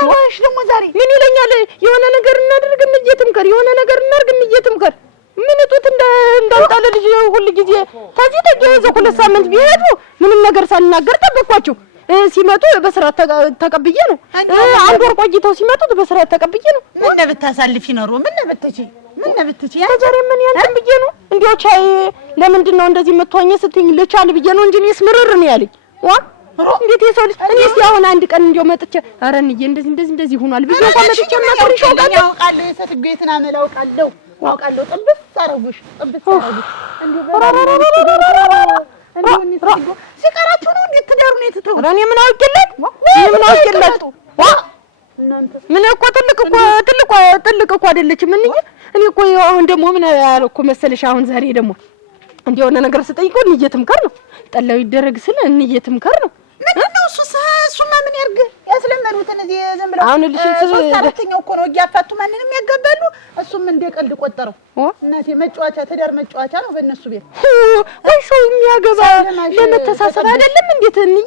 አሉሽ ደግሞ ዛሬ? ምን ይለኛል? የሆነ ነገር እናድርግ እንየትምከር፣ የሆነ ነገር እናድርግ እንየትምከር። ምን እጡት እንዳልጣለ ልጅ ሁሉ ጊዜ ታዚህ ተገዘ 2 ሳምንት ቢሄዱ ምንም ነገር ሳልናገር ጠበቅኳቸው። ሲመጡ በስራት ተቀብዬ ነው። አንድ ወር ቆይተው ሲመጡ በስራት ተቀብዬ ነው። ምን ብታሳልፊ ነው? ምን ብትቺ ዛሬ ምን ያንተም ብዬ ነው። እንዴው ቻይ ለምንድን ነው እንደዚህ መቷኝ ስትኝ ልቻል ብዬ ነው እንጂ እኔስ ምርር ነው ያለኝ። እንዴት የሰው ልጅ እኔስ ያሁን አንድ ቀን እንዴው መጥቼ ኧረ እንዬ እንደዚህ ሆኗል ብዬ እንኳን መጥቼ ማቀርሽ አውቃለሁ። የሰትግ ቤትና መላውቃለሁ ጥብስ አረጉሽ እንዴው ሲቀራችሁ ነው እንዴት ትዳሩ ነው የተተው? እኔ ምን አውቄለት ምን እኮ ትልቅ እኮ አይደለችም። እኔ እኮ አሁን ደግሞ ምን አልኩ መሰለሽ? አሁን ዛሬ ደግሞ እንዲያው የሆነ ነገር ስጠይቀው እንየትምከር ነው ጠላው ይደረግ ስለ እንየትምከር ነው። ምንድነው እሱማ ምን ያርግ? ያስለመኑትን እዚህ ዝም ብለው አሁን ልጅ አራተኛው እኮ ነው እያፋቱ ማንንም ያጋባሉ። እሱም እንደ ቀልድ ቆጠረው። እናቴ መጫወቻ ትዳር መጫወቻ ነው በእነሱ ቤት። ወይ ሰው የሚያገባ ለመተሳሰብ አይደለም እንዴት እንይ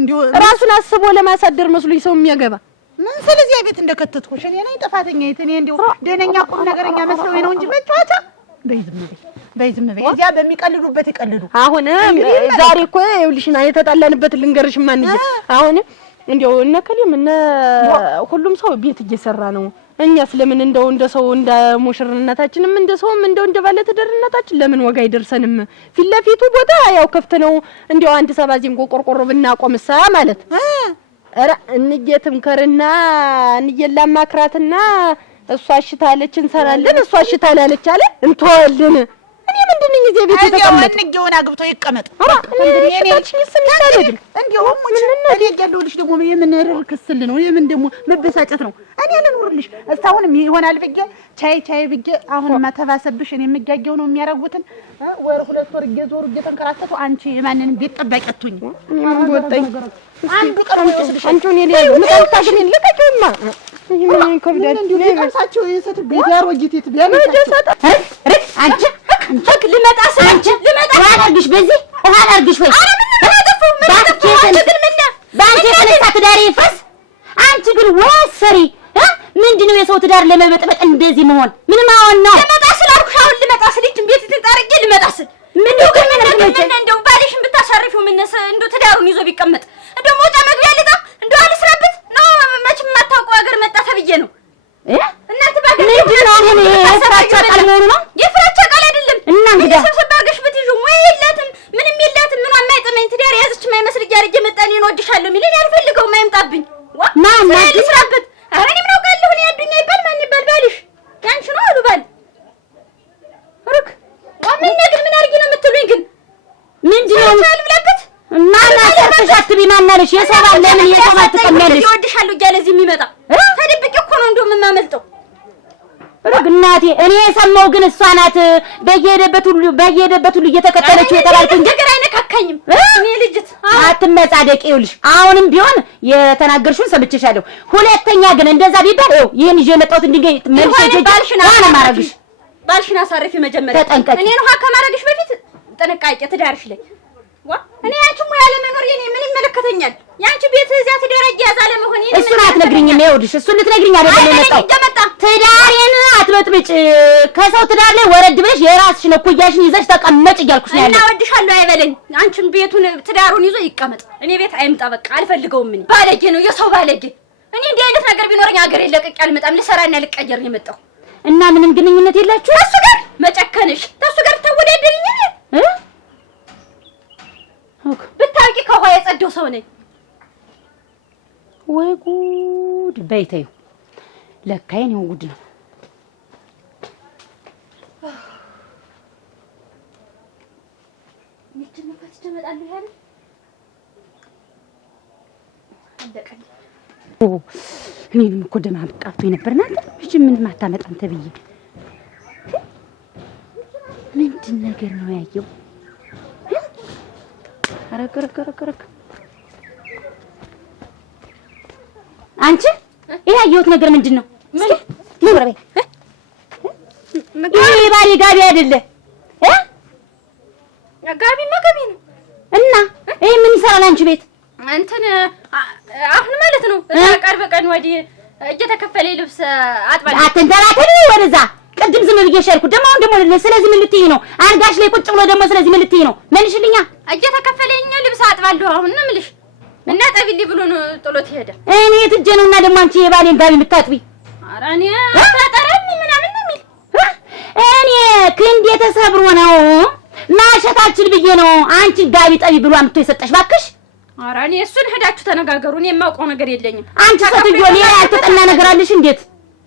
እንዲሁ ራሱን አስቦ ለማሳደር መስሎኝ ሰው የሚያገባ ምን ስለዚህ ቤት እንደከተትኩሽ እኔ ነኝ ጥፋተኛ። እኔ እንዲሁ ደነኛ ቁም ነገረኛ መስሎኝ ነው እንጂ መጫወቻ በይዝም በይ እዚያ በሚቀልዱበት ይቀልዱ። አሁን ዛሬ እኮ ይኸውልሽና የተጣላንበት ልንገርሽ ማንዬ አሁን እንዴው እነከሌም ሁሉም ሰው ቤት እየሰራ ነው። እኛ ስለምን እንደ ሰው እንደ ሙሽርነታችንም እንደ ሰውም እንደ ባለ ትዳርነታችን ለምን ወጋ አይደርሰንም? ፊት ለፊቱ ቦታ ያው ከፍት ነው። እንዴው አንድ ሰባዚን ቆርቆሮ ብናቆምሳ ማለት ኧረ እንየትምከርና እንየላማክራትና እሷ እሽታለች እንሰራለን፣ እሷ እሽታላለች አለ እንተዋለን። እኔ ምንድነኝ እዚህ ቤት ተቀመጥ እንዴውን አግብቶ ይቀመጥ። እንግዲህ እኔ እንዴውም እኔ ያለሁልሽ ደግሞ የምን ርክስል ነው የምን ደግሞ መበሳጨት ነው። እኔ ልኑርልሽ እስካሁንም ይሆናል ብዬ ቻይ ብዬ አሁንማ ተባሰብሽ። እኔ የምጋገው ነው የሚያረጉትን ወር 2 ወር እየዞሩ እየተንከራተቱ አንቺ የማንንም ቤት ጠባቂ አትሁኝ። ወጣኝ አንዱ ቀን ወስድሽ አንቺ እኔ ላይ ምጣጣሽን ልቀቂውማ። ምን ከብዳት እንዴ ታሳቸው የሰት ቤት ያሮጊት ቢያመጣ አንቺ ልመጣ አንቺ ልመጣ አላርግሽ በዚህ አላርግሽ ወይ ባንቺ የተነሳ ትዳሬ ይፍረስ። አንቺ ግን ወሰሪ ምንድነው የሰው ትዳር ለመበጥበጥ እንደዚህ መሆን? ምን ማሆን ነው? ልመጣ ስላልኩሽ አሁን ልመጣ ስልሽ ቤት ትንጣረቂ ልመጣ ስል ምንድነው ግን እንደው ባልሽን ብታሳርፊው ምንስ እንደው ትዳሩን ይዞ ቢቀመጥ እንደው መውጫ መግቢያ ልጣ እንደው አልስራበት ነው። መቼም የማታውቀው ሀገር መጣ ተብዬ ነው እናንተ ባገር ምንድነው አሁን የፍራቻ ቃል መሆኑ ነው? የፍራቻ ቃል አይደለም። እና እንግዲህ ሰብሰብ አድርገሽ ብትይዙ ወይ የላትም ምንም የላትም። ምንም የማይጠመኝ ትዳር ያዘች የማይመስል እያረጀ መጣ። እኔን ወድሻለሁ የሚለኝ አልፈልገውም። አይምጣብኝ ማን ልስራበት? ኧረ እኔ ምን አውቃለሁ? እኔ አዱኛ ይባል ማን ይባል ባልሽ ያንቺ ነው አሉ ባል ሩክ ምን ነገር ምን አድርጊ ነው የምትሉኝ? ግን ምንድነው ልብላበት ማን አሰርተሽ አትቢ ማናለሽ? የሰው ባል ለምን የሰው ባል ትቀሚያለሽ? ይወድሻለሁ እያለ እዚህ የሚመጣ ተደብቄ እኮ ነው እንደውም የማመልጠው። ሩክ እናቴ እኔ የሰማው ግን እሷ ናት በየሄደበት ሁሉ እየተከተለችው የተባልኩኝ። ነገር አይነካካኝም። እኔ ልጅት አትመጻደቂ። ይኸውልሽ አሁንም ቢሆን የተናገርሽውን ሰምቼሻለሁ። ሁለተኛ ግን እንደዛ ቢባል ይኸው ይሄን ይዤ የመጣሁት እንድንገኝ መልሼ ባልሽና ማረግሽ ባልሽና አሳርፊ መጀመሪያ እኔን ውሃ ከማረግሽ በፊት ጥንቃቄ ትዳርሽ ላይ እኔ አንቺ ሙያ ለመኖር የኔ ምን ይመለከተኛል? ያንቺ ቤት እዚያ ትደረጅ ያዛለ መሆን ይሄን እሱን አትነግሪኝም። ይኸውልሽ እሱን ልትነግሪኝ አይደለም የመጣው። ትዳሬን አትበጥብጭ። ከሰው ትዳር ላይ ወረድ ብለሽ የራስሽን እኩያሽን ይዘሽ ተቀመጭ እያልኩሽ ነው ያለው። እና ወድሻለሁ አይበለኝ። አንቺን ቤቱን ትዳሩን ይዞ ይቀመጥ። እኔ ቤት አይምጣ። በቃ አልፈልገውም። እኔ ባለጌ ነው የሰው ባለጌ። እኔ እንዲህ አይነት ነገር ቢኖርኝ ሀገር ለቅቄ አልመጣም። ልሰራና ልቀየር ነው የመጣው። እና ምንም ግንኙነት የላችሁ እሱ ጋር መጨከንሽ ተሱ ጋር ተወዳደሪኝ ብታውቂ ከውሃ የጸደው ሰው ነኝ። ወይ ጉድ በይተዩ ለካ የኔው ጉድ ነው። ምንድነው ፈትቼ እመጣለሁ ያለ እንደቀኝ እኔንም እኮ ደማ አብቃቶኝ ነበር። እናንተ እሺ ምንም አታመጣም ተብዬ ምንድን ነገር ነው ያየው? አረከረከረከረከ አንቺ ይሄ ያየሁት ነገር ምንድን ነው? ምን ይወራበይ ይሄ ባሪ ጋቢ አይደለ ጋቢማ ጋቢ ነው። እና ይሄ ምን ይሰራል አንቺ ቤት? እንትን አሁን ማለት ነው ቀርበ ቀን ወዲህ እየተከፈለ ልብስ አጥባለሁ። አትንተራተሪ ወደዛ ቅድም ዝም ብዬሽ ያልኩት ደግሞ አሁን ደግሞ ስለዚህ ምን ልትይ ነው? አልጋሽ ላይ ቁጭ ብሎ ደግሞ ስለዚህ ምን ልትይ ነው? መልሽልኛ። እየተከፈለኝ ልብስ አጥባለሁ አሁን ነው የምልሽ። እና ጠቢልኝ ብሎ ነው ጥሎት ሄደ። እኔ ትጄ ነውና ደግሞ አንቺ የባሌን ጋቢ የምታጥቢ? ኧረ እኔ አታጠረም ምናምን ነው የሚል እኔ ክንዴ ተሰብሮ ነው ማሸታችን ብዬ ነው አንቺ ጋቢ ጠቢ ብሎ አምጥቶ የሰጠሽ ባክሽ። ኧረ እኔ እሱን ሄዳችሁ ተነጋገሩ። እኔ የማውቀው ነገር የለኝም። አንቺ ሰትዮ ሌላ ያልተጠና ነገር አለሽ እንዴት?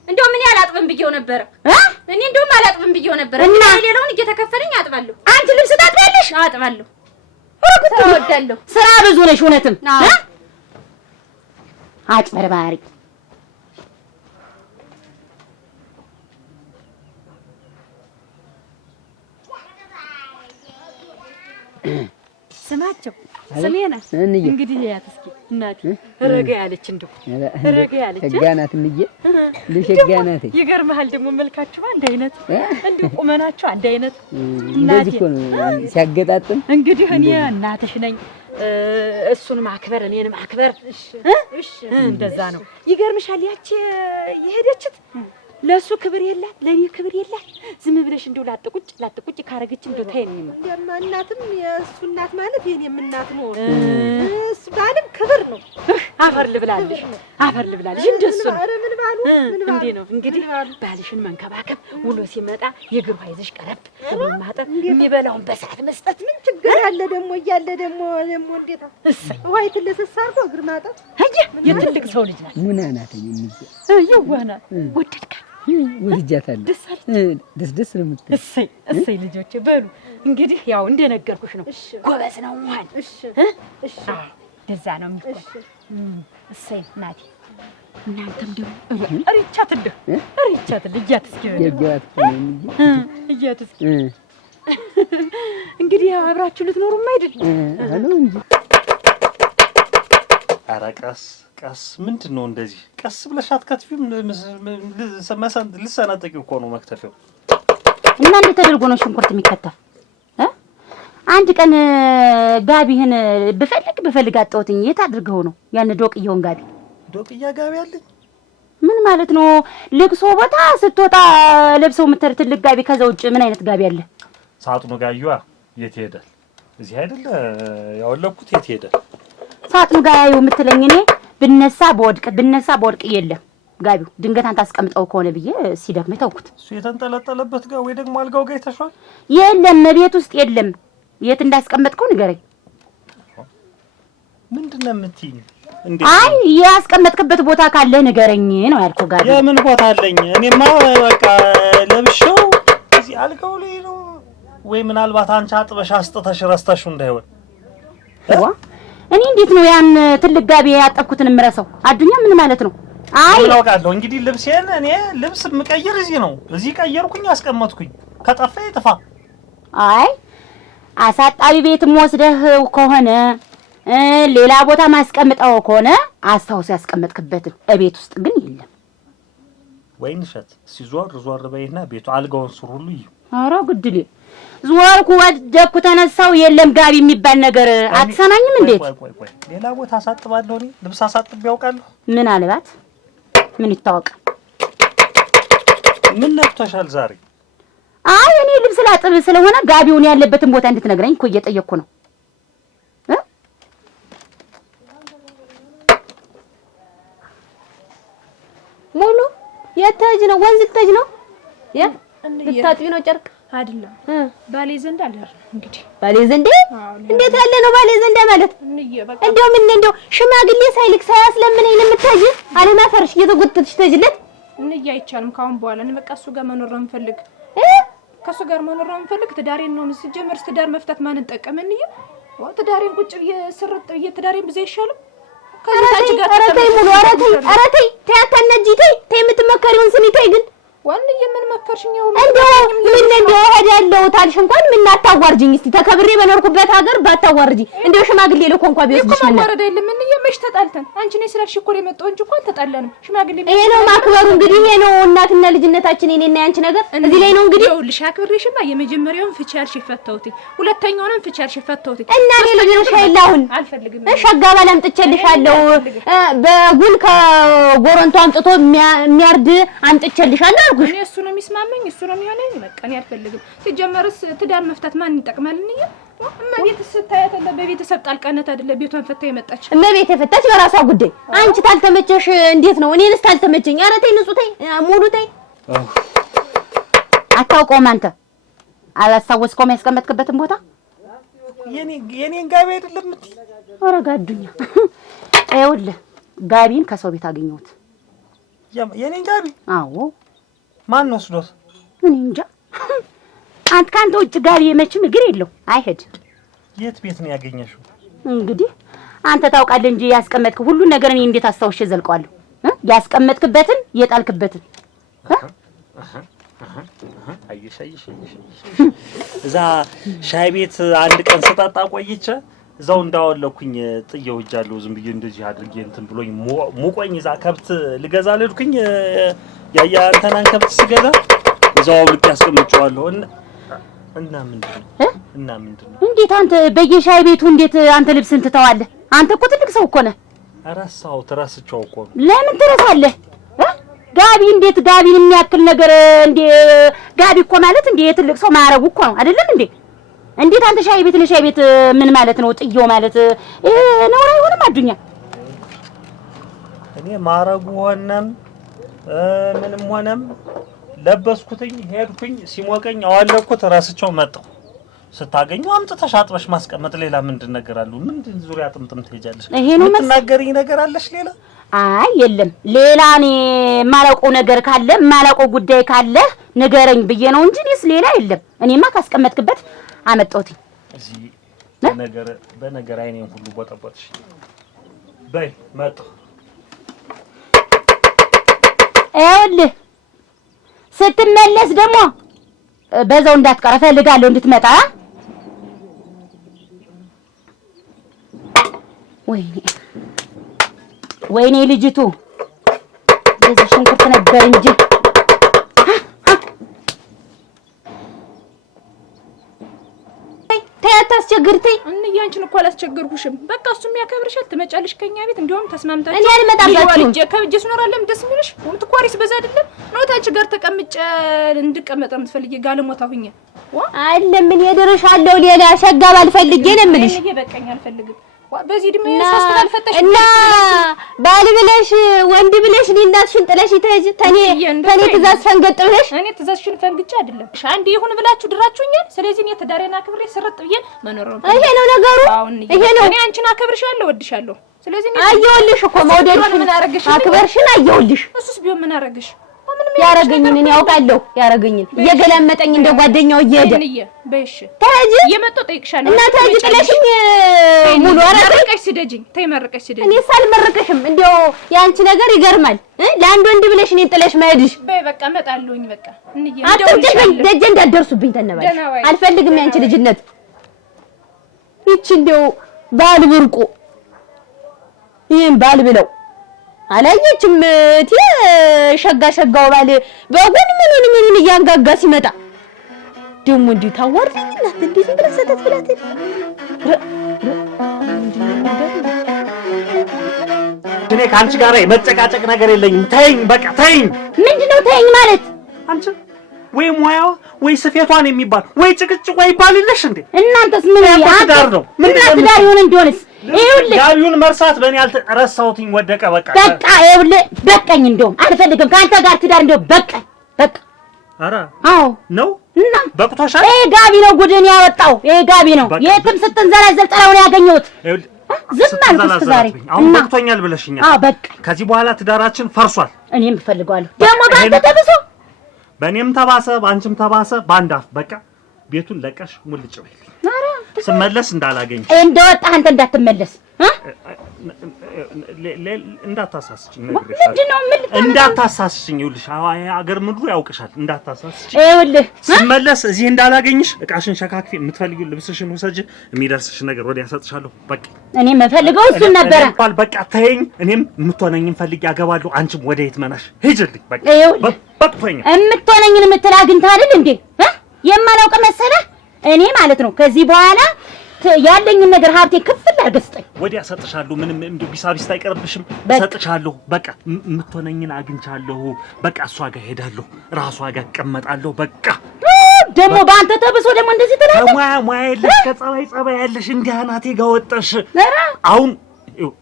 እንደው ምን ያላጥብም ብዬው ነበር እኔ እንደውም አላጥብም ብዬው ነበር። እና ሌላውን እየተከፈለኝ አጥባለሁ። አንቺ ልብስ ታጥቢያለሽ? አጥባለሁ። ወደደው ስራ ብዙ ነሽ እውነትም። አጭበርባሪ ስማቸው ስሜና እንግዲህ ያት እስኪ እናት ረጋ ያለች እንደው ረጋ ያለች ገጋናት እንዬ ለሸጋናት ይገርምሃል። ደግሞ መልካችሁ አንድ አይነት እንዴ ቁመናችሁ አንድ አይነት እንደዚህ እኮ ነው ሲያገጣጥም። እንግዲህ እኔ እናትሽ ነኝ እሱን ማክበር እኔን ማክበር እሺ እንደዛ ነው። ይገርምሻል ያቺ የሄደችት ለሱ ክብር የላት ለኔ ክብር የላት። ዝም ብለሽ እንደው ላጥቁጭ ካረገች እንደው ታይኝማ። እናትም የእሱ እናት ማለት የኔም እናት ነው። እሱ ባልም ክብር ነው። አፈር ልብላልሽ እንደሱ ነው። ኧረ ምን ባሉ እንዴ ነው እንግዲህ ባልሽን መንከባከብ፣ ውሎ ሲመጣ የእግር ውሃ ይዘሽ ቀረብ ማጠብ፣ የሚበላውን በሰዓት መስጠት ምን ችግር አለ? ደግሞ እያለ ደግሞ እንዴት ውሃ ይትለሰስ አርጎ እግር ማጠብ። አየ የትልቅ ሰው ልጅ ናት። ሙና ናት የሚል ይዋና ወደድካት ወድጃታለሁ። ደስ ነው የምትል። እሰይ ልጆቼ በሉ እንግዲህ ያው እንደነገርኩሽ ነው። ጎበዝ ነው ማን። እሺ ደዛ ነው የሚቆይ። እሰይ ናቲ እናንተም ደግሞ እሪቻትልህ እያት እስኪ እያት እስኪ እንግዲህ አብራችሁ ልትኖሩም አይደል? ነው እንጂ። ኧረ ቀስ ምንድን ነው እንደዚህ? ቀስ ብለሽ አትከትፊም? ልሰነጥቂው እኮ ነው መክተፊያው። እና እንዴት ተደርጎ ነው ሽንኩርት የሚከተፍ? አንድ ቀን ጋቢህን ብፈልግ አጣሁትኝ። የት አድርገው ነው ያን ዶቅየውን ጋቢ? ዶቅያ ጋቢ አለኝ? ምን ማለት ነው? ልቅሶ ቦታ ስትወጣ ለብሰው ትልቅ ጋቢ። ከዛ ውጭ ምን አይነት ጋቢ አለ? ሳጥኑ ጋዩዋ የት ይሄዳል? እዚህ አይደለ ያወለኩት? የት ይሄዳል ሳጥኑ ጋዩ የምትለኝ? እኔ ብነሳ በወድቅ የለም ጋቢው። ድንገት አንተ አስቀምጠው ከሆነ ብዬ ሲደክመኝ ተውኩት። እሱ የተንጠለጠለበት ጋር ወይ ደግሞ አልጋው ጋር ይተሻል? የለም ቤት ውስጥ የለም። የት እንዳስቀመጥከው ንገረኝ። ምንድነው የምትይኝ? አይ ያስቀመጥክበት ቦታ ካለ ንገረኝ ነው ያልኩህ። ጋቢ የምን ቦታ አለኝ? እኔማ በቃ ለብሼው እዚህ አልጋው ላይ ነው። ወይ ምናልባት አንቺ አጥበሽ አስጥተሽ ረስተሽው እንዳይሆን። እኔ እንዴት ነው ያን ትልቅ ጋቢ ያጠብኩትን የምረሳው? አዱኛ ምን ማለት ነው? አይ አውቃለሁ። እንግዲህ ልብሴን እኔ ልብስ የምቀይር እዚህ ነው። እዚህ ቀየርኩኝ አስቀመጥኩኝ። ከጠፋ ይጥፋ። አይ አሳጣቢ ቤትም ወስደህ ከሆነ ሌላ ቦታ ማስቀምጠው ከሆነ አስታውስ ያስቀመጥክበትን። እቤት ውስጥ ግን የለም። ወይን ሸት ሲዞር በይና ቤቱ አልጋውን ስር ሁሉ ይዩ። ኧረ ግድሌ ዞርኩ ወደኩ ተነሳው የለም ጋቢ የሚባል ነገር አትሰማኝም? እንዴት ቆይ ሌላ ቦታ አሳጥባለሁ እኔ ልብስ አሳጥብ ያውቃለሁ። ምን አለባት ምን ይታወቅ? ምን ነክቶሻል ዛሬ? አይ እኔ ልብስ ላጥብ ስለሆነ ጋቢውን ያለበትን ቦታ እንድትነግረኝ እኮ እየጠየቅኩ ነው። ሙሉ የተጅ ነው ወንዝ ልትሄጂ ነው? ልታጥቢ ነው ጨርቅ አይደለም ባሌ ዘንድ አደር እንግዲህ ባሌ ዘንድ እንዴት ያለ ነው ባሌ ዘንድ ማለት? እንደው ሽማግሌ ሳይልክ ሳያስለምነኝ ለምትሄጂ አለማፈርሽ እየተጎተትሽ ትሄጂለት እንዬ አይቻልም። ካሁን በኋላ እኔ በቃ እሱ ጋር መኖር ነው የምፈልግ። ከሱ ጋር መኖር ነው የምፈልግ። ትዳሬን ነው ሲጀመር ትዳር መፍታት ማንን ጠቀመኝ? ትዳሬን ቁጭ በየስርጥ በየትዳሬን ብዘ ይሻላል። ከዛች ጋር ተይ ሙሉ ኧረ ተይ አታነጂ ተይ የምትመከሪውን ስሚ ተይ ግን ዋንዬ ምን መከርሽኝ? እንደው እሄዳለሁ ታልሽ እንኳን ምን አታዋርጂኝ እስቲ ተከብሬ በኖርኩበት ሀገር ባታዋርጂ። እንደው ሽማግሌ ልኮ እንኳን ቢወስድሽ ምን ማረደ የለም ምን የመሽ ተጣልተን አንቺ ነሽ ስላልሽ እኮ ነው የመጣው እንጂ እንኳን ተጣላንም። ሽማግሌ ይሄ ነው ማክበሩ እንግዲህ ይሄ ነው እናትና ልጅነታችን እኔና ያንቺ ነገር እዚህ ላይ ነው እንግዲህ። ይኸውልሽ አክብሬሽማ የመጀመሪያውን ፍቺ ያልሽ ፈታውት፣ ሁለተኛውንም ፍቺ ያልሽ ፈታውት። እና ሌሎች ሻይላውን አልፈልግም። ሸጋ ባል አምጥቼልሻለሁ። በጉል ከጎረንቶ አምጥቶ የሚያርድ አምጥቼልሻለሁ አልኩሽ። እኔ እሱ ነው የሚስማመኝ እሱ ነው የሚሆነኝ። በቃ እኔ አልፈልግም። ሲጀመርስ ትዳር መፍታት ማን ይጠቅማል? እንዴ እመቤት ስታያት አለ በቤተሰብ ጣልቃነት አይደለ ቤቷን ፈታ የመጣች እመቤት የፈታች በራሷ ጉዳይ። አንቺ ታልተመቸሽ እንዴት ነው? እኔንስ ታልተመቸኝ። ኧረ ተይ ንጹህ ተይ ሙሉ ተይ። አታውቀውም አንተ አላስታወስከውም ያስቀመጥክበትን ቦታ? የኔን ጋቢ አይደለም እምትይ? ኧረ ጋዱኛ ይኸውልህ ጋቢን ከሰው ቤት አገኘሁት። የኔን ጋቢ? አዎ። ማን ወስዶት? እኔ እንጃ። አንተ ካንተ ውጭ ጋቢ መቼም እግር የለው አይሄድ። የት ቤት ነው ያገኘሽው? እንግዲህ አንተ ታውቃለህ እንጂ ያስቀመጥክ ሁሉ ነገር እኔ እንዴት አስታውሼ ዘልቀዋለሁ? ያስቀመጥክበትን የጣልክበትን አይሽ እዛ ሻይ ቤት አንድ ቀን ስጠጣ ቆይቼ እዛው እንዳወለኩኝ ጥየው እጃለሁ። ዝም ብዬ እንደዚህ አድርጌ እንትን ብሎኝ ሙቆኝ እዛ ከብት ልገዛ ልልኩኝ ያያ አንተናን ከብት ስገዛ እዛው አውልቄ ያስቀምጨዋለሁ። እና ምንድነው እንዴት አንተ በየሻይ ቤቱ እንዴት አንተ ልብስን ትተዋለህ? አንተ እኮ ትልቅ ሰው እኮ ነህ። ረሳቸው እኮ ነው። ለምን ትረሳለህ? ጋቢ እንዴት ጋቢን የሚያክል ነገር እንዴ! ጋቢ እኮ ማለት እንዴ የትልቅ ሰው ማረጉ እኮ ነው አይደለም እንዴ? እንዴት አንተ ሻይ ቤት ለሻይ ቤት ምን ማለት ነው? ጥየው ማለት ነው አይሆንም። አዱኛ እኔ ማረጉ ሆነም ምንም ሆነም ለበስኩትኝ ሄድኩኝ ሲሞቀኝ አዋለኩት ረስቸው መጣሁ። ስታገኙ አምጥተሽ አጥበሽ ማስቀመጥ ሌላ ምንድን ነገር አለው? ምንድን ዙሪያ ጥምጥም ትሄጃለሽ? የምትናገሪኝ ነገር አለሽ ሌላ? አይ የለም ሌላ እኔ የማላውቀው ነገር ካለ የማላውቀው ጉዳይ ካለ ንገረኝ ብዬ ነው እንጂ እኔስ ሌላ የለም። እኔማ ካስቀመጥክበት አመጣሁት። እዚህ በነገር አይኔን ሁሉ ቦጠቦጥሽ። በይ መጣሁ። ይኸውልህ ስትመለስ ደግሞ በዛው እንዳትቀር እፈልጋለሁ እንድትመጣ። ወይኔ ልጅቱ በዚህ ሽንኩርት ነበር እንጂ አታስቸግርተኝ። እንዬ አንቺን እኮ አላስቸገርኩሽም። በቃ እሱም ያከብርሻል። ትመጫለሽ ከኛ ቤት እንደውም ተስማምታችሁ። እኔ አልመጣባችሁም። ከብጄ ስኖራለም ደስ የሚልሽ ምትኳሪስ በዛ አይደለም ነው። ታንቺ ጋር ተቀምጬ እንድቀመጥ የምትፈልጊ ጋለሞታ ሁኜ አይደለም። ምን እደርሻለሁ ሌላ ሸጋ ባልፈልጌ ነው የምልሽ። እኔ በቃኝ አልፈልግም። በዚህ ድሜ ሶስት ካልፈተሽ እና ባል ብለሽ ወንድ ብለሽ እናትሽን ጥለሽ ተኔ ትእዛዝ ፈንገጥ ብለሽ እኔ ትእዛዝሽን ፈንግጬ አይደለም አንዴ ይሁን ብላችሁ ድራችሁኛል። ስለዚህ እኔ ትዳሬን አክብሬ ስርጥ ብዬ መኖር ነው። ይሄ ነው ነገሩ። ይሄ ነው። እኔ አንቺን አከብርሻለሁ፣ ወድሻለሁ። ስለዚህ አየሁልሽ እኮ መውደድሽን ምን አረጋግሽ? አክበርሽን አየሁልሽ። እሱስ ቢሆን ምን አረጋግሽ? ያረገኝን እኔ ያውቃለሁ። ያረገኝን እየገላመጠኝ እንደ ጓደኛው እየሄደ በእሺ ታጂ እየመጣሁ ጠይቅሻለሁ። እና ታጂ ጥለሽኝ ሙሉ አረቀሽ ስደጅኝ ተይ መረቀሽ ስደጅኝ። እኔ ሳልመረቀሽም እንደው ያንቺ ነገር ይገርማል። ለአንድ ወንድ ብለሽ እኔን ጥለሽ መሄድሽ። በይ በቃ እመጣለሁኝ። በቃ እንዬ አትደርሱብኝ፣ ደጀ እንዳትደርሱብኝ ተነባል። አልፈልግም ያንቺ ልጅነት። ይቺ እንደው ባል ብርቁ ይሄን ባል ብለው አላየችም እቴ ሸጋው ባል በጉን ምኑን እያንጋጋ ሲመጣ ደግሞ እንዲሁ ታዋርደኝናት እንዴት እንደዚህ ሰተት ብላት እኔ ከአንቺ ጋር የመጨቃጨቅ ነገር የለኝም። ተይኝ በቃ ተይኝ። ምንድነው ተይኝ ማለት? አንቺ ወይ ሙያዋ ወይ ስፌቷን የሚባል ወይ ጭቅጭቅ ወይ ይባልልሽ እንዴ? እናንተስ ምን ያዳር ነው? ምን ትዳር ይሁን እንደሆነስ ይኸውልህ ጋቢውን መርሳት በእኔ ረሳሁትኝ። ወደቀ በቃ ይኸውልህ በቃኝ። እንደውም አልፈልግም ከአንተ ጋር ትዳር። እንደው በቃኝ በቃ። ኧረ አዎ ነው እና በቅቶሻል። ይሄ ጋቢ ነው ጉድን ያወጣው። ይሄ ጋቢ ነው የትም ስትንዘላዘል ጥራውን ያገኘሁት። ዝም አልኩ እስከ ዛሬ። አሁን በቅቶኛል ብለሽኛል። አዎ በቃ ከዚህ በኋላ ትዳራችን ፈርሷል። እኔም እፈልገዋለሁ ደግሞ ባንተ ተብሶ በእኔም ተባሰ በአንቺም ተባሰ በአንድ አፍ በቃ ቤቱን ለቀሽ ሙልጭ በይ። ስመለስ እንዳላገኝ እንደወጣህ አንተ እንዳትመለስ እንዳታሳስችኝ እንዳታሳስችኝ። ይኸውልሽ አገር ምድሩ ያውቅሻል። እንዳታሳስችኝ። ይኸውልህ ስመለስ እዚህ እንዳላገኝሽ እቃሽን ሸካክፊ፣ የምትፈልጊው ልብስሽን ውሰጂ፣ የሚደርስሽ ነገር ወዲያ እሰጥሻለሁ። በቃ እኔ የምፈልገው እሱን ነበረ። በቃ ተይኝ። እኔም የምትሆነኝን ፈልጊ ያገባለሁ። አንቺም ወደ የት መናሽ ሂጂልኝ። በቃ በቅቶኛ የምትሆነኝን የምትል አግኝተህ አይደል እንዴ የማላውቅ መሰለህ? እኔ ማለት ነው ከዚህ በኋላ ያለኝን ነገር ሀብቴ ክፍል አድርገህ ስጠኝ። ወዲያ እሰጥሻለሁ። ምንም እንደ ቢሳቢስ አይቀርብሽም። እሰጥሻለሁ። በቃ የምትሆነኝን አግኝቻለሁ። በቃ እሷ ጋር ሄዳለሁ፣ ራሷ ጋር እቀመጣለሁ። በቃ ደግሞ በአንተ ተብሶ ደግሞ እንደዚህ ትላለህ። ሙያ የለሽ ከጸባይ ያለሽ እንዲህ አናቴ ጋር ወጣሽ። አሁን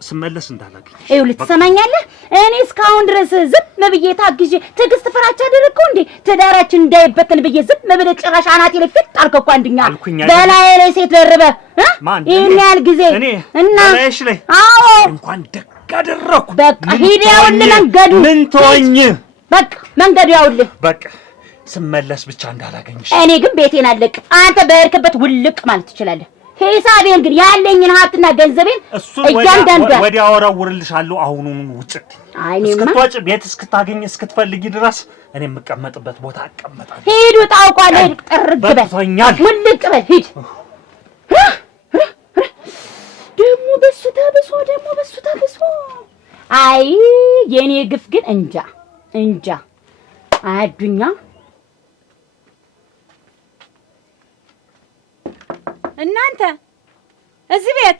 ስመለስ እንዳላገኝ ይኸውልህ ትሰማኛለህ? እኔ እስካሁን ድረስ ዝም ብዬ ታግዤ ትዕግስት ፍራቻ አደረግኩ እንዴ? ትዳራችን እንዳይበተን ብዬ ዝም ብለህ ጭራሽ አናቴ ላይ ፊት አልከው እኮ አንድኛ በላይ ላይ ሴት ደርበህ ይሄን ያህል ጊዜ እና በላይሽ ላይ አዎ እንኳን ደግ አደረኩ። በቃ ሂድ ያውልህ መንገዱ ምን ተወኝ። በቃ መንገዱ ያውልህ። በቃ ስመለስ ብቻ እንዳላገኝሽ። እኔ ግን ቤቴን አለቅም። አንተ በሄድክበት ውልቅ ማለት ትችላለህ። ሂሳቤን ግን ያለኝን ሀብትና ገንዘቤን እያንዳንዱ ወዲያ አወራውርልሻለሁ። አሁኑን ውጭ እስክትወጪ ቤት እስክታገኝ እስክትፈልጊ ድረስ እኔ የምቀመጥበት ቦታ አቀመጣለሁ። ሂድ ታውቋለህ። ሂድ ጥርግ በል ውልቅ በል ሂድ። ደግሞ በሱ ተብሶ አይ የኔ ግፍ ግን እንጃ አዱኛ እናንተ እዚህ ቤት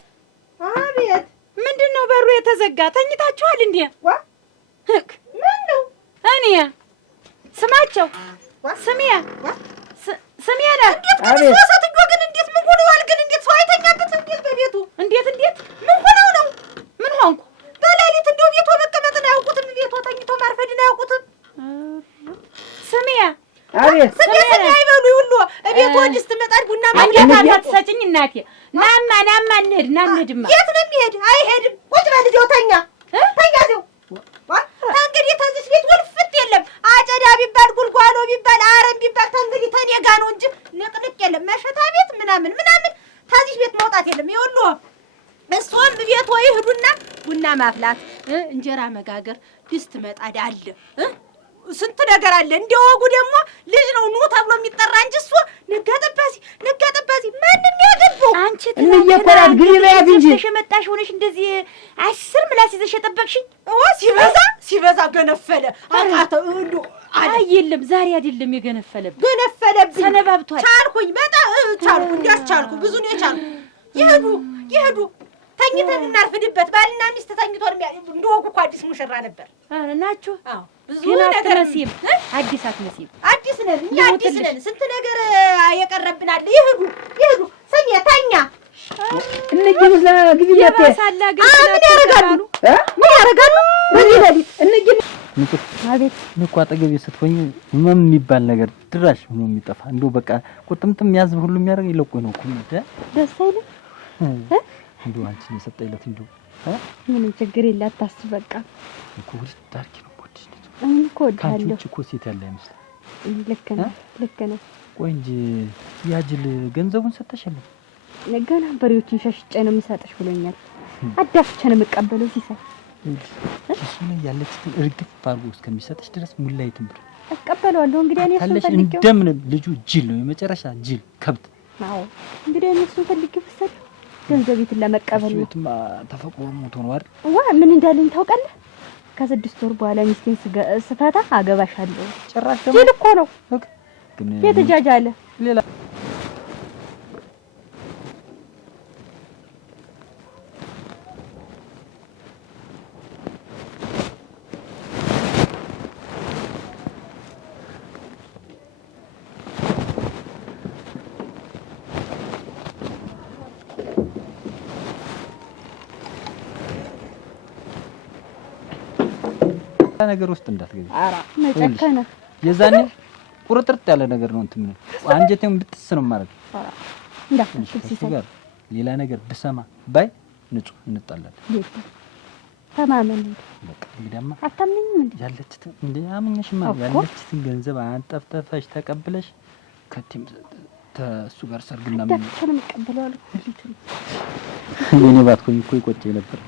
አቤት። ምንድነው በሩ የተዘጋ? ተኝታችኋል እንዴ? ምን ነው? እኔ ስማቸው ስሚያ ስሚያና አቤት። ሰውሰትዮ ግን እንዴት ምን ሆነዋል? ግን እንዴት ሰው አይተኛበት? እንዴት በቤቱ እንዴት ምን ሆነው ነው? ምን ሆንኩ? በሌሊት እንደው ቤቱ መቀመጥን አያውቁትም። ቤቱ ተኝቶ ማርፈድን አያውቁትም። ስሚያ አቤት። ስሚያ አይበሉ ሁሉ ቤቱ ወዲስ ትመጣል ቡና ማንገታ ትሰጪኝ እናቴ ናማ እንሂድማ የት ነው የሚሄድ አይሄድም ቁጭ በል እዚያው ተኛ እዚያው እንግዲህ ተዚህ ቤት ወልፍት የለም አጨዳ ቢባል ጉልጓሎ ቢባል አረም ቢባል ተንግዲህ ተኔ ጋ ነው እንጂ ንቅንቅ የለም መሸታ ቤት ምናምን ተዚህ ቤት መውጣት የለም ይኸውልህ እሷም ቤት ወይ ሂዱና ቡና ማፍላት እንጀራ መጋገር ድስት መጣድ አለ ስንት ነገር አለ እንደወጉ ደግሞ ልጅ ነው ኑ ተብሎ የሚጠራ እንጂ እሱ ነገጠባሲ ማንም ያገባው አንቺ እንየተራድ ግሪ በያት እንጂ ተሸመጣሽ ሆነሽ እንደዚህ 10 ምላስ ይዘሽ የጠበቅሽኝ ሲበዛ ገነፈለ አቃተ እንዱ አይደለም ዛሬ አይደለም የገነፈለብኝ ገነፈለብኝ ሰነባብቷል ቻልኩኝ በጣም ቻልኩ እንዲያስቻልኩ ብዙ ነው የቻልኩ ይሄዱ ተኝተን እናርፍድበት ባልና ሚስት ተኝቶን እንደወጉ እኮ አዲስ ሙሽራ ነበር ናችሁ አዎ ብዙ ነገር ነሲም አዲስ ነን እኛ አዲስ ነን ስንት ነገር የቀረብናል ይሄዱ ሰኛ ተኛ እንግዲህ ለግብያቴ ምን ያረጋሉ በዚህ ለሊት እንግዲህ አቤት ንቁ አጠገቤ ስትሆኝ ምን የሚባል ነገር ድራሽ ሆኖ የሚጠፋ እንደው በቃ ቁጥምጥም ያዝብ ሁሉ የሚያደርግ ይለቆኝ ነው እኮ ደስ አይልም እንደው አንቺን የሰጠይለት እንደው ምንም ችግር የለ አታስብ በቃ እኮ ወደ ዳርኪ ነው ወዲህ እኔ እኮ ወዳለሁ እኮ ሴት ያለ አይመስልም ልክ ነህ ቆይ እንጂ ያጅል ገንዘቡን ሰጠሽልኝ ነገና በሬዎችን ሸሽጬ ነው የምሰጥሽ ብሎኛል አዳፍቼ ነው የምቀበለው ሲሳይ እሱ ላይ ያለችትን እርግፍ አድርጎ እስከሚሰጥሽ ድረስ ሙላይትን ብር እቀበለዋለሁ እንግዲህ እኔ እሱን ፈልጌው እንደምን ልጁ ጅል ነው የመጨረሻ ጅል ከብት አዎ እንግዲህ እኔ እሱን ፈልጌው ወሰደ ገንዘቤትን ለመቀበል ነው እሱማ ተፈቅሮ ሞቶ ነው አይደል ምን እንዳለኝ ታውቃለህ ከ6 ወር በኋላ ሚስቴን ስፈታ አገባሻለሁ ጭራሽ ጅል እኮ ነው ግን የተጃጃለ ሌላ ነገር ውስጥ እንዳትገቢ አራ መጨከነ የዛኔ ቁርጥርጥ ያለ ነገር ነው እንትን አንጀቴን ብትስ ነው ማለት አራ እንዳትሽል ሲሰራ ሌላ ነገር ብሰማ ባይ ንጹህ እንጣላለን ተማመን በቃ እንግዲያማ አታምኝም ያለችትን እንዴ አምኜሽማ ያለችትን ገንዘብ አንጠፍጠፈሽ ተቀብለሽ ከቲም ተሱ ጋር ሰርግና ምን ተቸለ መቀበላሉ ሁሉም እኔ ባትኮኝ እኮ ይቆጨኝ ነበር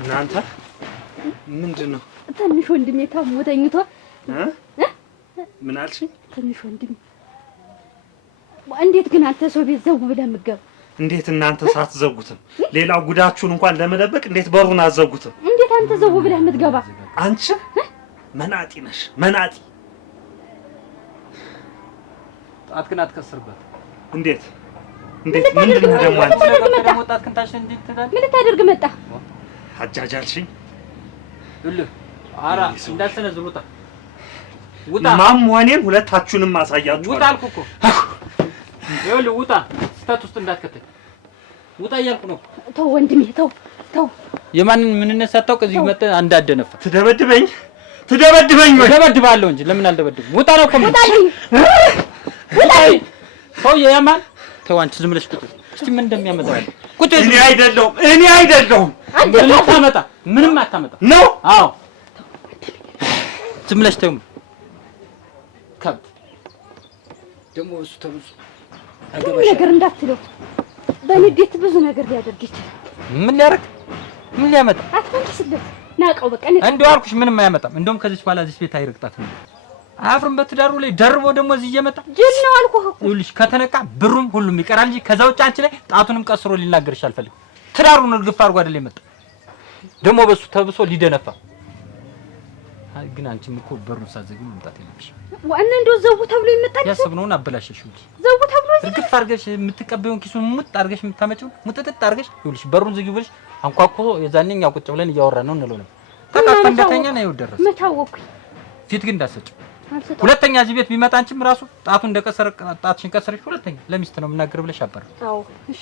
እናንተ ምንድነው ትንሽ ወንድሜ ታሞ ተኝቶ ምን አልሽኝ ትንሽ ወንድሜ እንዴት ግን አንተ ሰው ቤት ዘው ብለህ ምገብ እንዴት እናንተ ሳትዘጉትም ሌላው ጉዳችሁን እንኳን ለመደበቅ እንዴት በሩን አዘጉትም እንዴት አንተ ዘው ብለህ ምትገባ አንቺ መናጢ ነሽ መናጢ ጣት ግን አትከስርበት እንዴት ምንድነው ደግሞ አንቺ ደግሞ ጣት ክንታሽ እንዴት ትዳል ምን ታደርግ መጣ አጃጃልሽኝ እልህ አራ እንዳልተነዝሩ ውጣ ማም ወኔን ሁለታችሁንም ማሳያችሁ ውጣ አልኩ እኮ ይኸውልህ ውጣ ስታት ውስጥ እንዳትከተል ውጣ እያልኩ ነው ተው ወንድሜ ተው የማንን ምንነት ሳታውቅ እዚህ መጣ አንዳደነፈ ትደበድበኝ ወይ ደበድባለሁ እንጂ ለምን አልደበድብም ውጣ ነው እኮ ውጣ ሰው የማን ተው አንቺ ዝም ብለሽ ቁጥ እስቲ ምን እንደሚያመጣው ቁጥ እኔ አይደለሁም ምንም አታመጣ ነው አዎ ዝም ብለሽ ተው ከብት ደግሞ እሱ ተብዙ ነገር እንዳትለው በንዴት ብዙ ነገር ሊያደርግ ይችላል ምን ሊያረግ ምን ሊያመጣ አትመልስለት ናቀው በቃ እንደው አልኩሽ ምንም አያመጣም እንደውም ከዚህ በኋላ እዚህ ቤት አይረግጣትም አፍርም በትዳሩ ላይ ደርቦ ደግሞ እዚህ እየመጣ ጅል ነው አልኩህ ይኸውልሽ ከተነቃ ብሩም ሁሉም ይቀራል እንጂ ከዛ ውጭ አንቺ ላይ ጣቱንም ቀስሮ ሊናገርሽ አልፈልግም ትዳሩን እርግፍ አድርጎ አይደል የመጣ ደግሞ በሱ ተብሶ ሊደነፋ ግን አንቺም እኮ በሩን ሳዘጊው መምጣት የለብሽ ዋና እንደው ዘው ተብሎ ይመጣል ያሰብነውን አበላሽሽው እንጂ ዘው ተብሎ እርግፍ አድርገሽ የምትቀበዩን ኪሱን ሙጥ አድርገሽ የምታመጪው ሙጥጥጥ አድርገሽ ይኸውልሽ በሩን ዝጊው ብለሽ አንኳኩ የዛኔኛ ቁጭ ብለን እያወራን ነው እንለው ነበር ተቃፈ እንደተኛ ነው ይወደረስ መታወኩኝ ፊት ግን እንዳሰጭው ሁለተኛ እዚህ ቤት ቢመጣ አንቺም ራሱ ጣቱ እንደከሰረ ጣትሽን ከሰረሽ ሁለተኛ ለሚስት ነው የምናገር ብለሽ አባረ አዎ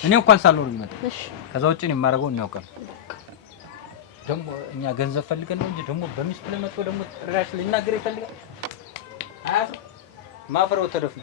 እኔ እንኳን ሳልኖር ይመጣ እሺ ከዛ ውጪ ነው የማረገው እናውቀው ደግሞ እኛ ገንዘብ ፈልገን ነው እንጂ ደግሞ በሚስት ለመጥቶ ደግሞ ጥራሽ ሊናገር ይፈልጋል አያፍ ማፈረው ተደፍነ